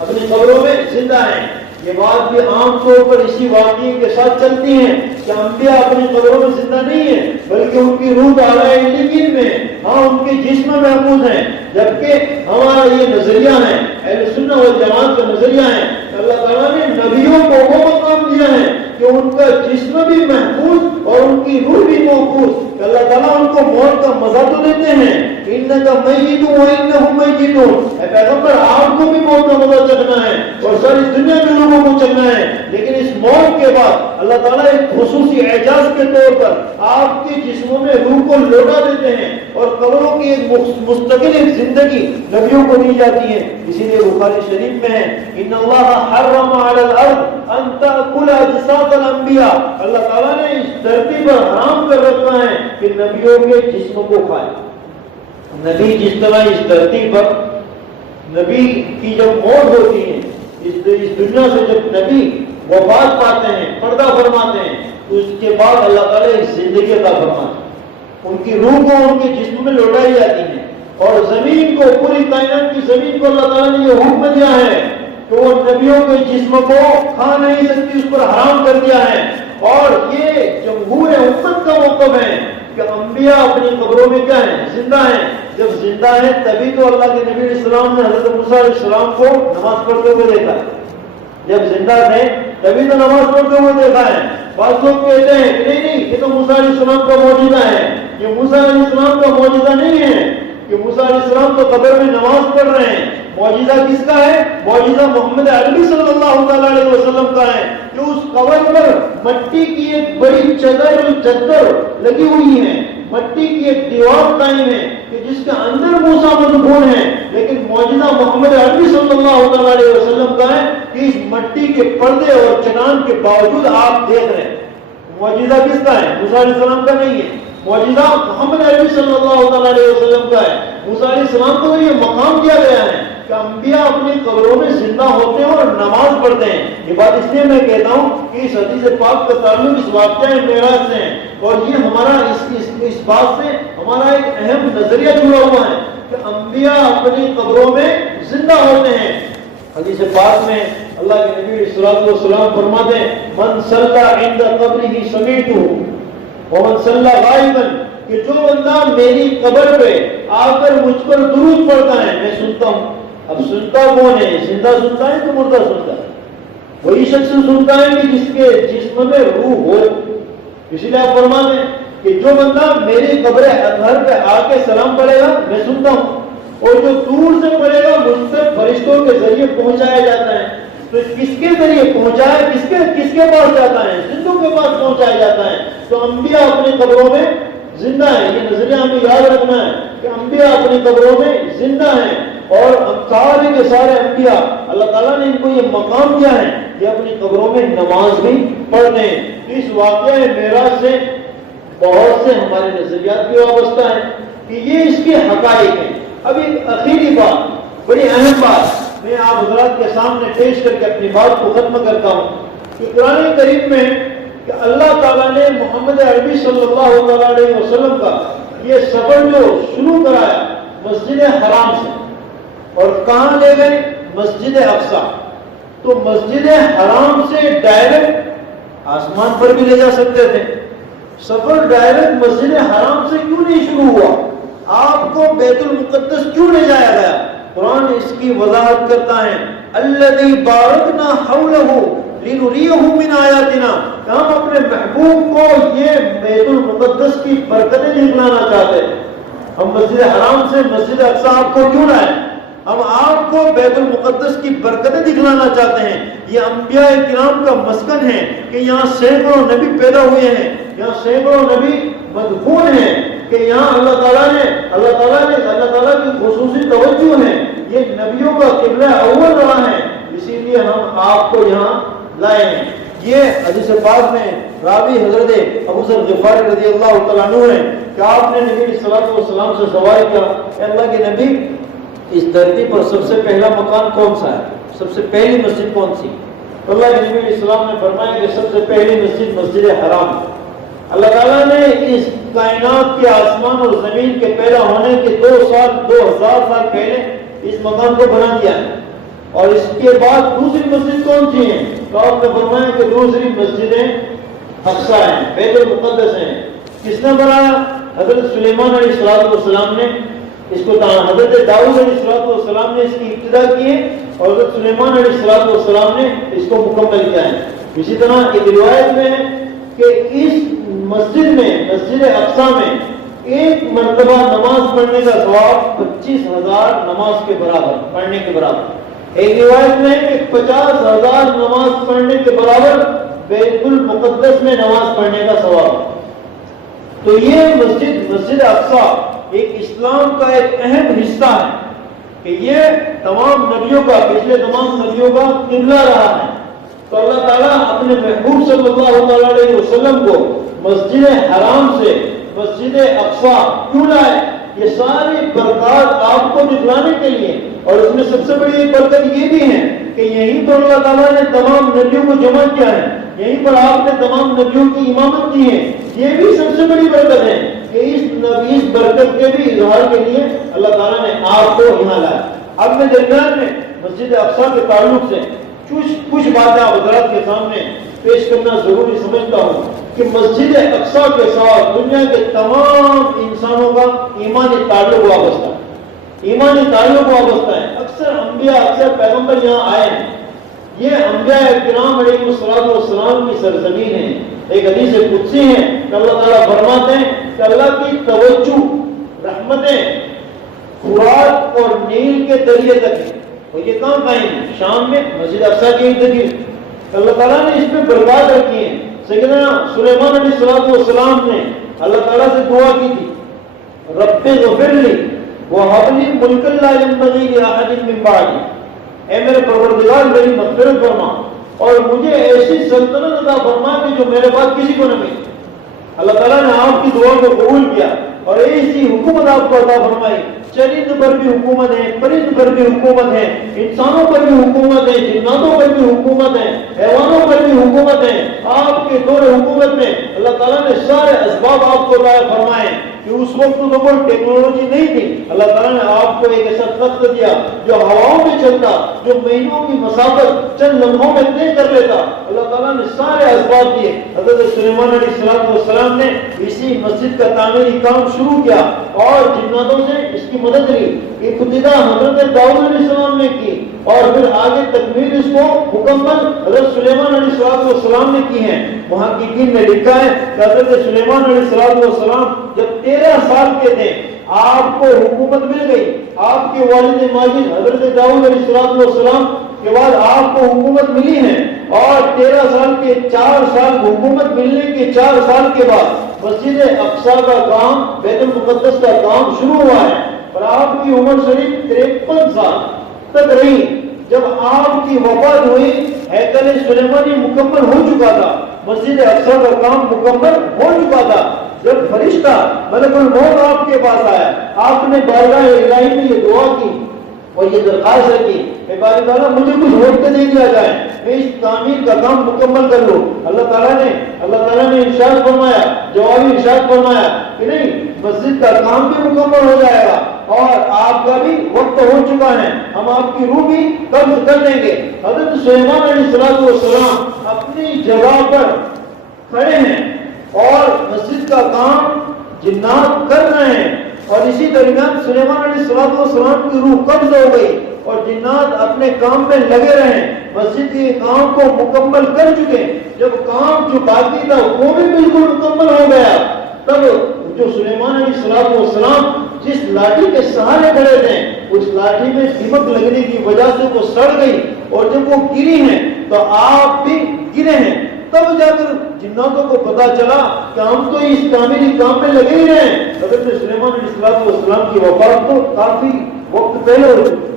اپنی قبروں میں زندہ ہیں. یہ بات بھی عام طور پر اسی واقعے کے ساتھ چلتی ہیں کہ انبیاء اپنی قبروں میں زندہ نہیں ہیں بلکہ ان کی روح اعلیٰ علیین میں، ہاں ان کے جسم محفوظ ہیں. جبکہ ہمارا یہ نظریہ ہے، اہل سنت والجماعت کا نظریہ ہے کہ اللہ تعالیٰ نے نبیوں کو وہ مقام دیا ہے کہ ان کا جسم بھی محفوظ اور ان کی روح بھی محفوظ. اللہ تعالیٰ ان کو موت کا مزہ تو دیتے ہیں، انکا میت وانہم میتون، اے پیغمبر آپ کو بھی موت کا مزہ چکھنا ہے اور ساری دنیا کے لوگوں کو چکھنا ہے. لیکن اس موت کے بعد اللہ تعالیٰ ایک خصوصی اعجاز کے طور پر آپ کے جسموں میں روح کو لوٹا دیتے ہیں اور قبروں کی ایک مستقل ایک زندگی نبیوں کو دی جاتی ہے. اسی لیے بخاری شریف میں ہے ان اللہ حرم علی الارض ان تاکل اجساد الانبیاء، اللہ تعالیٰ نے اس دھرتی پر حرام کر رکھا ہے کہ نبیوں کے جسم کو کھائے. نبی جس طرح اس دھرتی پر نبی کی جب موت ہوتی ہے، اس دنیا سے جب نبی وفات پاتے ہیں، پردہ فرماتے ہیں، تو اس کے بعد اللہ تعالیٰ ایک زندگی عطا فرماتے ہیں. ان کی روح کو ان کے جسم میں لوٹائی جاتی ہے اور زمین کو، پوری کائنات کی زمین کو اللہ تعالیٰ نے یہ حکم دیا ہے کہ وہ نبیوں کے جسم کو کھا نہیں سکتی، اس پر حرام کر دیا ہے. اور یہ جمہور امت کا موقف ہے کہ انبیاء اپنی قبروں میں کیا ہیں؟ زندہ ہیں. جب زندہ ہیں تبھی تو اللہ کے نبی علیہ السلام نے حضرت موسیٰ علیہ السلام کو نماز پڑھتے ہوئے دیکھا. جب زندہ تھے تبھی تو نماز پڑھتے ہوئے دیکھا ہے. بعض لوگ کہتے ہیں کہ نہیں یہ تو موسیٰ علیہ السلام کا معجزہ ہے. یہ موسیٰ علیہ السلام کا معجزہ نہیں ہے. کہ موسیٰ علیہ السلام تو قبر میں نماز پڑھ رہے ہیں، معجزہ کس کا ہے؟ معجزہ محمد عربی صلی اللہ علیہ وسلم کا ہے کہ اس قبر پر مٹی کی ایک بڑی چادر لگی ہوئی ہے، مٹی کی ایک دیوار قائم ہے کہ جس کے اندر موسیٰ مدفون ہے، لیکن معجزہ محمد عربی صلی اللہ علیہ وسلم کا ہے کہ اس مٹی کے پردے اور چٹان کے باوجود آپ دیکھ رہے ہیں۔ معجزہ کس کا ہے؟ موسیٰ علیہ السلام کا نہیں ہے، معجزہ محمد عربی صلی اللہ علیہ وسلم کا ہے۔ موسیٰ علیہ السلام کو یہ مقام دیا گیا ہے کہ انبیاء اپنی قبروں میں زندہ ہوتے ہیں اور نماز پڑھتے ہیں۔ یہ بات اس لیے میں کہتا ہوں کہ اس حدیث پاک کا تعلق اس واقعہ معراج سے ہے، اور یہ ہمارا اس بات سے ہمارا ایک اہم نظریہ جڑا ہوا ہے کہ انبیاء اپنی قبروں میں زندہ ہوتے ہیں۔ حدیث پاک میں اللہ کے نبی صلی اللہ علیہ وسلم فرماتے ہیں من صلی عند قبرہ سمیتہ ومن صلی غائبا، کہ جو بندہ میری قبر پہ آ کر مجھ پر درود پڑھتا ہے میں سنتا ہوں۔ اب سنتا کون ہے؟ زندہ سنتا ہے کہ مردہ سنتا ہے؟ وہی شخص سنتا ہے کہ جس کے جسم میں روح ہو۔ اسی لیے آپ فرماتے ہیں کہ جو بندہ میری قبر اطہر پہ آ کے سلام پڑھے گا میں سنتا ہوں، اور جو دور سے پڑھے گا مجھ سے فرشتوں کے ذریعے پہنچایا جاتا ہے۔ تو کس کے ذریعے پہنچایا؟ کس کے پاس جاتا ہے؟ زندوں کے پاس پہنچایا جاتا ہے۔ تو انبیاء اپنی قبروں میں زندہ ہیں، یہ نظریہ ہمیں یاد رکھنا ہے کہ انبیاء اپنی قبروں میں زندہ ہیں، اور سارے کے سارے انبیاء اللہ تعالیٰ نے ان کو یہ مقام دیا ہے کہ اپنی قبروں میں نماز بھی پڑھتے ہیں۔ اس واقعہ معراج سے بہت سے ہمارے نظریات بھی وابستہ ہیں کہ یہ اس کے حقائق ہیں۔ اب ایک آخری بات، بڑی اہم بات میں آپ حضرات کے سامنے پیش کر کے اپنی بات کو ختم کرتا ہوں کہ قرآن کریم میں کہ اللہ تعالیٰ نے محمد عربی صلی اللہ علیہ وسلم کا یہ سفر جو شروع کرایا مسجد حرام سے، اور کہاں لے گئے؟ مسجد اقصی۔ تو مسجد حرام سے ڈائریکٹ آسمان پر بھی لے جا سکتے تھے، سفر ڈائریکٹ مسجد حرام سے کیوں نہیں شروع ہوا؟ آپ کو بیت المقدس کیوں لے جایا گیا؟ قرآن اس کی وضاحت کرتا ہے الذی بارکنا حولہ لنریہ من آیاتنا، کہ ہم اپنے محبوب کو یہ بیت المقدس کی برکتیں دکھلانا چاہتے ہیں۔ ہم مسجد حرام سے مسجد اقصی آپ کو کیوں لائے؟ ہم آپ کو بیت المقدس کی برکتیں دکھلانا چاہتے ہیں۔ یہ انبیاء کرام کا مسکن ہے کہ یہاں سینکڑوں نبی پیدا ہوئے ہیں، یہاں سینکڑوں نبی مدفون ہیں، کہ یہاں اللہ تعالیٰ کی خصوصی توجہ ہے، یہ نبیوں کا قبلہ اول رہا ہے، اسی لیے ہم آپ کو یہاں لائے ہیں۔ یہ حدیث پاک میں راوی حضرت ابو ذر غفاری رضی اللہ تعالیٰ عنہ ہے کہ آپ نے نبی صلی اللہ علیہ وسلم سے سوال کیا کہ اللہ کے نبی اس دھرتی پر سب سے پہلا مکان کون سا ہے؟ سب سے پہلی مسجد کون سی؟ اللہ کے نبی علیہ السلام نے فرمایا کہ سب سے پہلی مسجد مسجد حرام۔ اللہ تعالیٰ نے اس کائنات کے آسمان اور زمین کے پیدا ہونے کے 2000 سال پہلے اس مقام کو بنا دیا ہے، اور اس کے بعد دوسری مسجد کون سی ہے؟ تو آپ نے فرمایا کہ دوسری مسجدیں اقصی ہیں، بیت المقدس ہیں۔ کس نے بنایا؟ حضرت سلیمان علیہ السلام نے اس کو، حضرت داؤد علیہ السلام نے اس کی ابتدا کی ہے، اور حضرت سلیمان علیہ السلام نے اس کو مکمل کیا ہے۔ اسی طرح ایک روایت میں ہے کہ اس مسجد میں، مسجد اقصی میں ایک مرتبہ نماز پڑھنے کا ثواب 25,000 نماز کے برابر پڑھنے کے برابر۔ ایک روایت میں ہے کہ 50,000 نماز پڑھنے کے برابر بیت المقدس میں نماز پڑھنے کا ثواب۔ تو یہ مسجد اقصی ایک اسلام کا ایک اہم حصہ ہے کہ یہ تمام نبیوں کا، پچھلے تمام نبیوں کا قبلہ رہا ہے۔ تو اللہ تعالیٰ اپنے محبوب صلی اللہ علیہ وسلم کو مسجد حرام سے مسجد اقصی کیوں لائے؟ یہ ساری برکات آپ کو دکھلانے کے لیے، اور اس میں سب سے بڑی ایک برکت یہ بھی ہے کہ یہیں پر اللہ تعالیٰ نے تمام نبیوں کو جمع کیا ہے، یہیں پر آپ نے تمام نبیوں کی امامت کی ہے۔ یہ بھی سب سے بڑی برکت ہے کہ اس برکت کے بھی اظہار کے لیے اللہ تعالیٰ نے آپ کو یہاں لایا۔ اب میں درمیان میں مسجد اقصی کے تعلق سے کچھ باتیں حضرات کے سامنے پیش کرنا ضروری سمجھتا ہوں کہ مسجد اقصی کے ساتھ دنیا کے تمام انسانوں کا ایمانی تعلق وابستہ ہے، ایمانی تعلق وابستہ ہے۔ اکثر انبیاء، اکثر پیغمبر یہاں آئے ہیں، یہ انبیاء کرام علیہ السلام کی سرزمین ہے۔ ایک حدیث قدسی ہے کہ اللہ تعالیٰ فرماتے ہیں کہ اللہ کی توجہ، رحمتیں فرات اور نیل کے دریا تک ہے، اور یہ کہاں قائم ہے؟ شام میں مسجد اقصیٰ کے ارد گرد۔ اللہ تعالیٰ نے اس میں برکات رکھی ہے۔ سیدنا سلیمان علیہ السلام نے اللہ تعالیٰ سے دعا کی تھی، رب اغفر لی وہب لی ملکا لا ینبغی لأحد من بعدی، اے میرے پروردگار میری مغفرت فرما اور مجھے ایسی سلطنت عطا فرما کہ جو میرے بعد کسی کو نہ ملے۔ اللہ تعالیٰ نے آپ کی دعا کو قبول کیا اور ایسی حکومت آپ کو عطا فرمائی، چرند پر بھی حکومت ہے، پرند پر بھی حکومت ہے، انسانوں پر بھی حکومت ہے، جناتوں پر بھی حکومت ہے، حیوانوں پر بھی حکومت ہے۔ آپ کے دور حکومت میں اللہ تعالیٰ نے سارے اسباب آپ کو عطا فرمائے کہ اس وقت تو کوئی ٹیکنالوجی نہیں تھی، اللہ تعالیٰ نے آپ کو ایک ایسا تخت دیا جو ہواؤں میں چلتا، جو مہینوں کی مسافت چند لمحوں میں طے کر لیتا۔ اللہ تعالیٰ نے سارے اسباب دیے۔ حضرت سلیمان علیہ السلام نے اسی مسجد کا تعمیری کام شروع کیا اور جناتوں سے اس کی مدد لی۔ ابتدا حضرت داؤد علیہ السلام نے کی اور پھر آگے تکمیل اس کو مکمل حضرت سلیمان علیہ السلام نے کی ہے۔ محققین نے لکھا ہے کہ حضرت سلیمان علیہ السلام جب 13 سال کے تھے آپ کو حکومت مل گئی۔ آپ کے والد ماجد حضرت داؤد علیہ السلام کے بعد آپ کو حکومت ملی ہے اور 13 سال کے 4 سال حکومت ملنے کے 4 سال کے بعد مسجد اقصیٰ کا کام، بیت المقدس کا کام شروع ہوا ہے اور آپ کی عمر شریف 53 سال تک رہی۔ جب آپ کی وفات ہوئی ہیکل سلیمانی مکمل ہو چکا تھا، مسجد اقصیٰ کا کام مکمل ہو چکا تھا۔ جب فرشتہ ملک الموت آپ کے پاس آیا، آپ نے بارگاہ الہی میں یہ دعا کی اور یہ درخواست کی کہ باری تعالیٰ مجھے کچھ وقت دے دیا جائے، میں اس تعمیر کا کام مکمل کر لوں۔ اللہ تعالیٰ نے ارشاد فرمایا، جوابی ارشاد فرمایا کہ نہیں، مسجد کا کام بھی مکمل ہو جائے گا اور آپ کا بھی وقت ہو چکا ہے، ہم آپ کی روح بھی قبض کر لیں گے۔ حضرت سلیمان علیہ السلام اپنی جگہ پر کھڑے ہیں اور مسجد کا کام جنات کر رہے ہیں اور اسی درمیان سلیمان علیہ السلام کی روح قبض ہو گئی اور جنات اپنے کام میں لگے رہے، مسجد کے کام کو مکمل کر چکے۔ جب کام جو باقی تھا وہ بھی بالکل مکمل ہو گیا، تب جو سلیمان علیہ السلام جس لاٹھی کے سہارے کھڑے تھے اس لاٹھی میں دیمک لگنے کی وجہ سے وہ سڑ گئی اور جب وہ گری ہیں تو آپ بھی گرے ہیں۔ تب جا کر جناتوں کو پتا چلا کہ ہم تو اس تعمیری کام میں لگے ہی رہے ہیں۔ حضرت سلیمان علیہ السلام کی وفات تو کافی وقت پہلے ہو چکی۔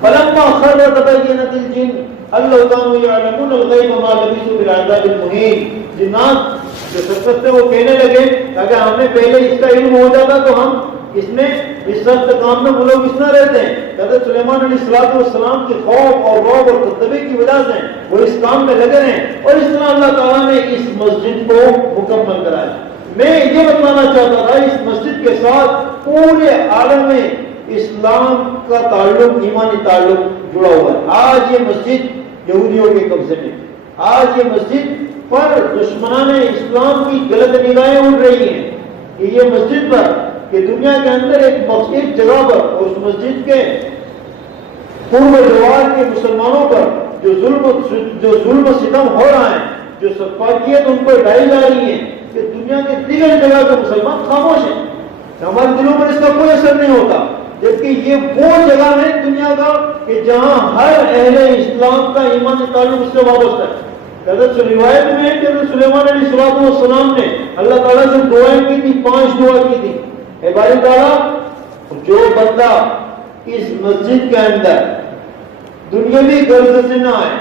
فلما خر تبینت الجن ان لو كانوا يعلمون الغیب ما لبثوا في العذاب المهین، جنات جو سرکش تھے وہ کہنے لگے کہ اگر ہمیں پہلے اس کا علم ہو جاتا تو ہم اس میں اس سخت کام میں ملوث نہ رہتے ہیں۔ حضرت سلیمان علیہ السلام کے خوف اور رعب اور دبدبے کی وجہ سے وہ اس کام میں لگے رہے اور اس طرح اللہ تعالیٰ نے اس مسجد کو مکمل کرایا۔ میں یہ بتانا چاہتا تھا اس مسجد کے ساتھ پورے عالم میں اسلام کا تعلق، ایمانی تعلق جڑا ہوا ہے۔ آج یہ مسجد یہودیوں کے قبضے میں، آج یہ مسجد پر دشمنان اسلام کی غلط نگاہیں اڑ رہی ہیں کہ یہ مسجد پر کہ دنیا کے اندر ایک جگہ پر اس مسجد کے پورب جوار کے مسلمانوں پر جو ظلم و ستم ہو رہا ہے، جو سفاکیت ان پر ڈائی جا رہی ہے کہ دنیا کے دیگر جگہ کے مسلمان خاموش ہیں، ہمارے دلوں پر اس کا کوئی اثر نہیں ہوتا، جبکہ یہ وہ جگہ ہے دنیا کا کہ جہاں ہر اہل اسلام کا ایمانی تعلق اس سے وابستہ ہے۔ حضرت روایت میں ہے کہ حضرت سلیمان علیہ السلام نے اللہ تعالیٰ سے دعائیں کی تھی، 5 دعا کی تھی۔ اے باری تعالیٰ، جو بندہ اس مسجد کے اندر دنیاوی غرض سے نہ آئے،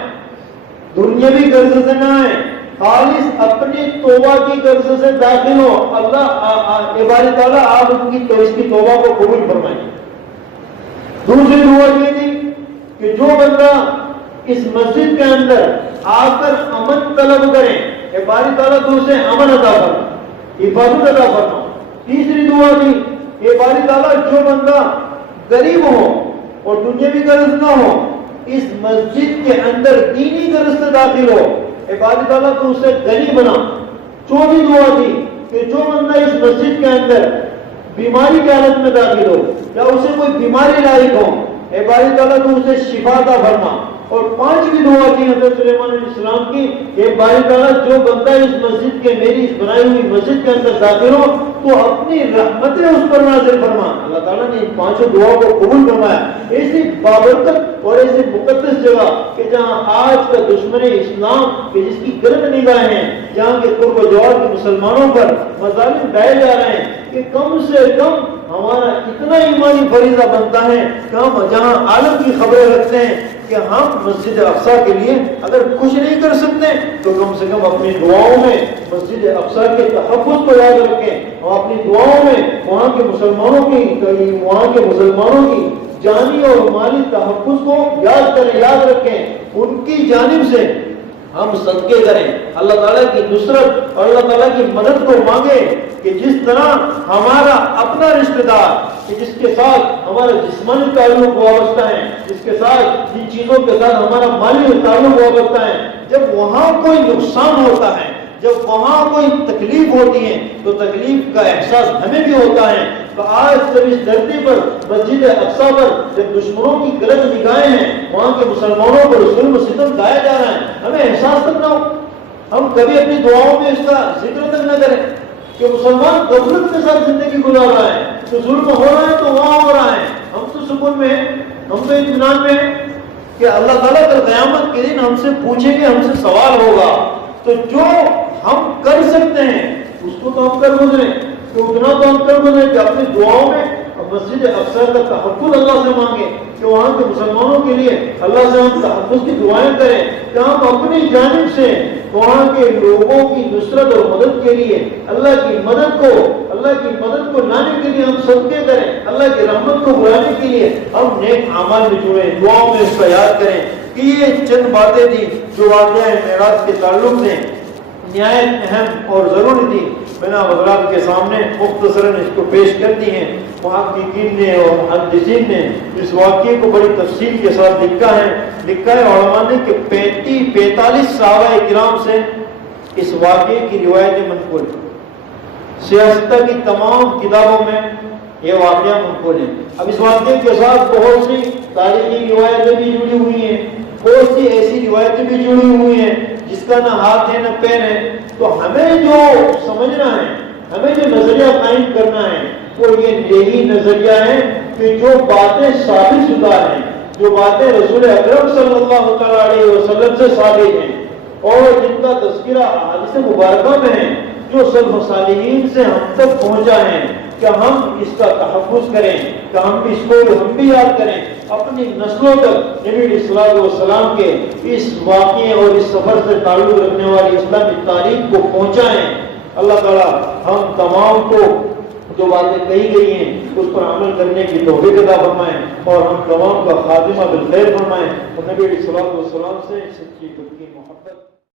دنیاوی غرض سے نہ آئے، خالص اپنی توبہ کی غرض سے داخل ہو، اللہ اے باری تعالیٰ آپ اس کی توبہ کو قبول فرمائیں۔ دوسری دعا یہ تھی کہ جو بندہ اس مسجد کے اندر آ کر امن طلب کریں، اے باری تعالیٰ تو اسے امن عطا فرما، حفاظت عطا فرما۔ تیسری دعا تھی کہ باری تعالیٰ جو بندہ غریب ہو اور دنیاوی غرض نہ ہو، اس مسجد کے اندر دینی غرض سے داخل ہو، اے باری تعالیٰ تو اسے غنی بنا۔ چوتھی دعا تھی کہ جو بندہ اس مسجد کے اندر بیماری کی حالت میں داخل ہو یا اسے کوئی بیماری لاحق ہو، اے باری تعالیٰ تو اسے شفا عطا فرما۔ اور 5ویں دعا کی حضرت سلیمان علیہ السلام کی کہ باری تعالیٰ جو بندہ اس مسجد کے میری اس بنائی ہوئی مسجد کے اندر داخل ہو تو اپنی رحمتیں اس پر نازل فرما۔ اللہ تعالیٰ نے ان 5 دعاؤں کو قبول فرمایا۔ ایسی بابرکت اور ایسی مقدس جگہ کہ جہاں آج کا دشمن اسلام کہ جس کی گرد نگاہیں ہیں، جہاں کے قرب و جوار کے مسلمانوں پر مظالم ڈھائے جا رہے ہیں، کہ کم سے کم ہمارا اتنا ایمانی فریضہ بنتا ہے کہ ہم جہاں عالم کی خبریں رکھتے ہیں کہ ہم مسجد اقصیٰ کے لیے اگر کچھ نہیں کر سکتے تو کم سے کم اپنی دعاؤں میں مسجد اقصیٰ کے تحفظ کو یاد رکھیں، اور اپنی دعاؤں میں وہاں کے مسلمانوں کی جانی اور مالی تحفظ کو یاد رکھیں، ان کی جانب سے ہم صدقے کریں، اللہ تعالیٰ کی نصرت اور اللہ تعالیٰ کی مدد کو مانگیں کہ جس طرح ہمارا اپنا رشتہ دار کہ جس کے ساتھ ہمارا جسمانی تعلق وابستہ ہے، جس کے ساتھ جن چیزوں کے ساتھ ہمارا مالی تعلق وابستہ ہے، جب وہاں کوئی نقصان ہوتا ہے، جب وہاں کوئی تکلیف ہوتی ہے تو تکلیف کا احساس ہمیں بھی ہوتا ہے۔ تو آج جب اس دھرتی پر مسجد اقصیٰ پر جب دشمنوں کی غلط نگاہیں ہیں، وہاں کے مسلمانوں پر ظلم و ستم ڈھایا جا رہا ہے، ہمیں احساس تک نہ ہو، ہم کبھی اپنی دعاؤں میں اس کا ذکر تک نہ کریں کہ مسلمان غفلت کے ساتھ زندگی گزار رہا ہے، تو ظلم ہو رہا ہے تو وہاں ہو رہا ہے، ہم تو سکون میں ہیں، ہم تو اطمینان میں ہیں کہ اللہ تعالیٰ کل قیامت کے دن ہم سے پوچھیں گے، ہم سے سوال ہوگا۔ تو جو ہم کر سکتے ہیں اس کو تو ہم کر گزریں، تو اتنا تو ہم کر گزریں کہ اپنی دعاؤں میں مسجد اقصیٰ کا تحفظ اللہ سے مانگیں، کہ وہاں کے مسلمانوں کے لیے اللہ سے ہم تحفظ کی دعائیں کریں، کہ ہم اپنی جانب سے وہاں کے لوگوں کی نصرت اور مدد کے لیے اللہ کی مدد کو لانے کے لیے ہم صدقے کریں، اللہ کی رحمت کو بلانے کے لیے ہم نیک اعمال میں جڑیں، دعاؤں میں اس کا یاد کریں۔ کہ یہ چند باتیں تھی جو واقعہ معراج کے تعلق سے نہایت اہم اور ضروری تھی، میں نے حضرات کے سامنے مختصراً اس کو پیش کر دی ہیں۔ محققین نے اور محدثین نے اس واقعے کو بڑی تفصیل کے ساتھ لکھا ہے علماء نے کہ 45 صحابہ کرام سے اس واقعے کی روایتیں منقول ہیں، سیاستہ کی تمام کتابوں میں یہ واقعہ منقول ہے۔ اب اس واقعے کے ساتھ بہت سی تاریخی روایتیں بھی جڑی ہوئی ہیں، بہت سی ایسی روایتیں بھی جڑی ہوئی ہیں جس کا نہ ہاتھ ہے نہ پیر ہے۔ تو ہمیں جو سمجھنا ہے، ہمیں جو نظریہ قائم کرنا ہے وہ یہی نظریہ ہے کہ جو باتیں ثابت شدہ ہیں، جو باتیں رسول اکرم صلی اللہ علیہ وسلم سے ثابت ہیں اور جن کا تذکرہ احادیث مبارکہ میں ہے، جو سلف صالحین سے ہم تک پہنچا ہے، کہ ہم اس کا تحفظ کریں، کہ ہم بھی یاد کریں، اپنی نسلوں تک نبی علیہ الصلوۃ والسلام کے اس واقعے اور اس سفر سے تعلق رکھنے والی اسلامی تاریخ کو پہنچائیں۔ اللہ تعالیٰ ہم تمام کو جو باتیں کہی گئی ہیں اس پر عمل کرنے کی توفیق عطا فرمائیں، اور ہم تمام کا خاتمہ بالخیر فرمائیں، اور نبی علیہ الصلوۃ والسلام سے سچی دل کی محبت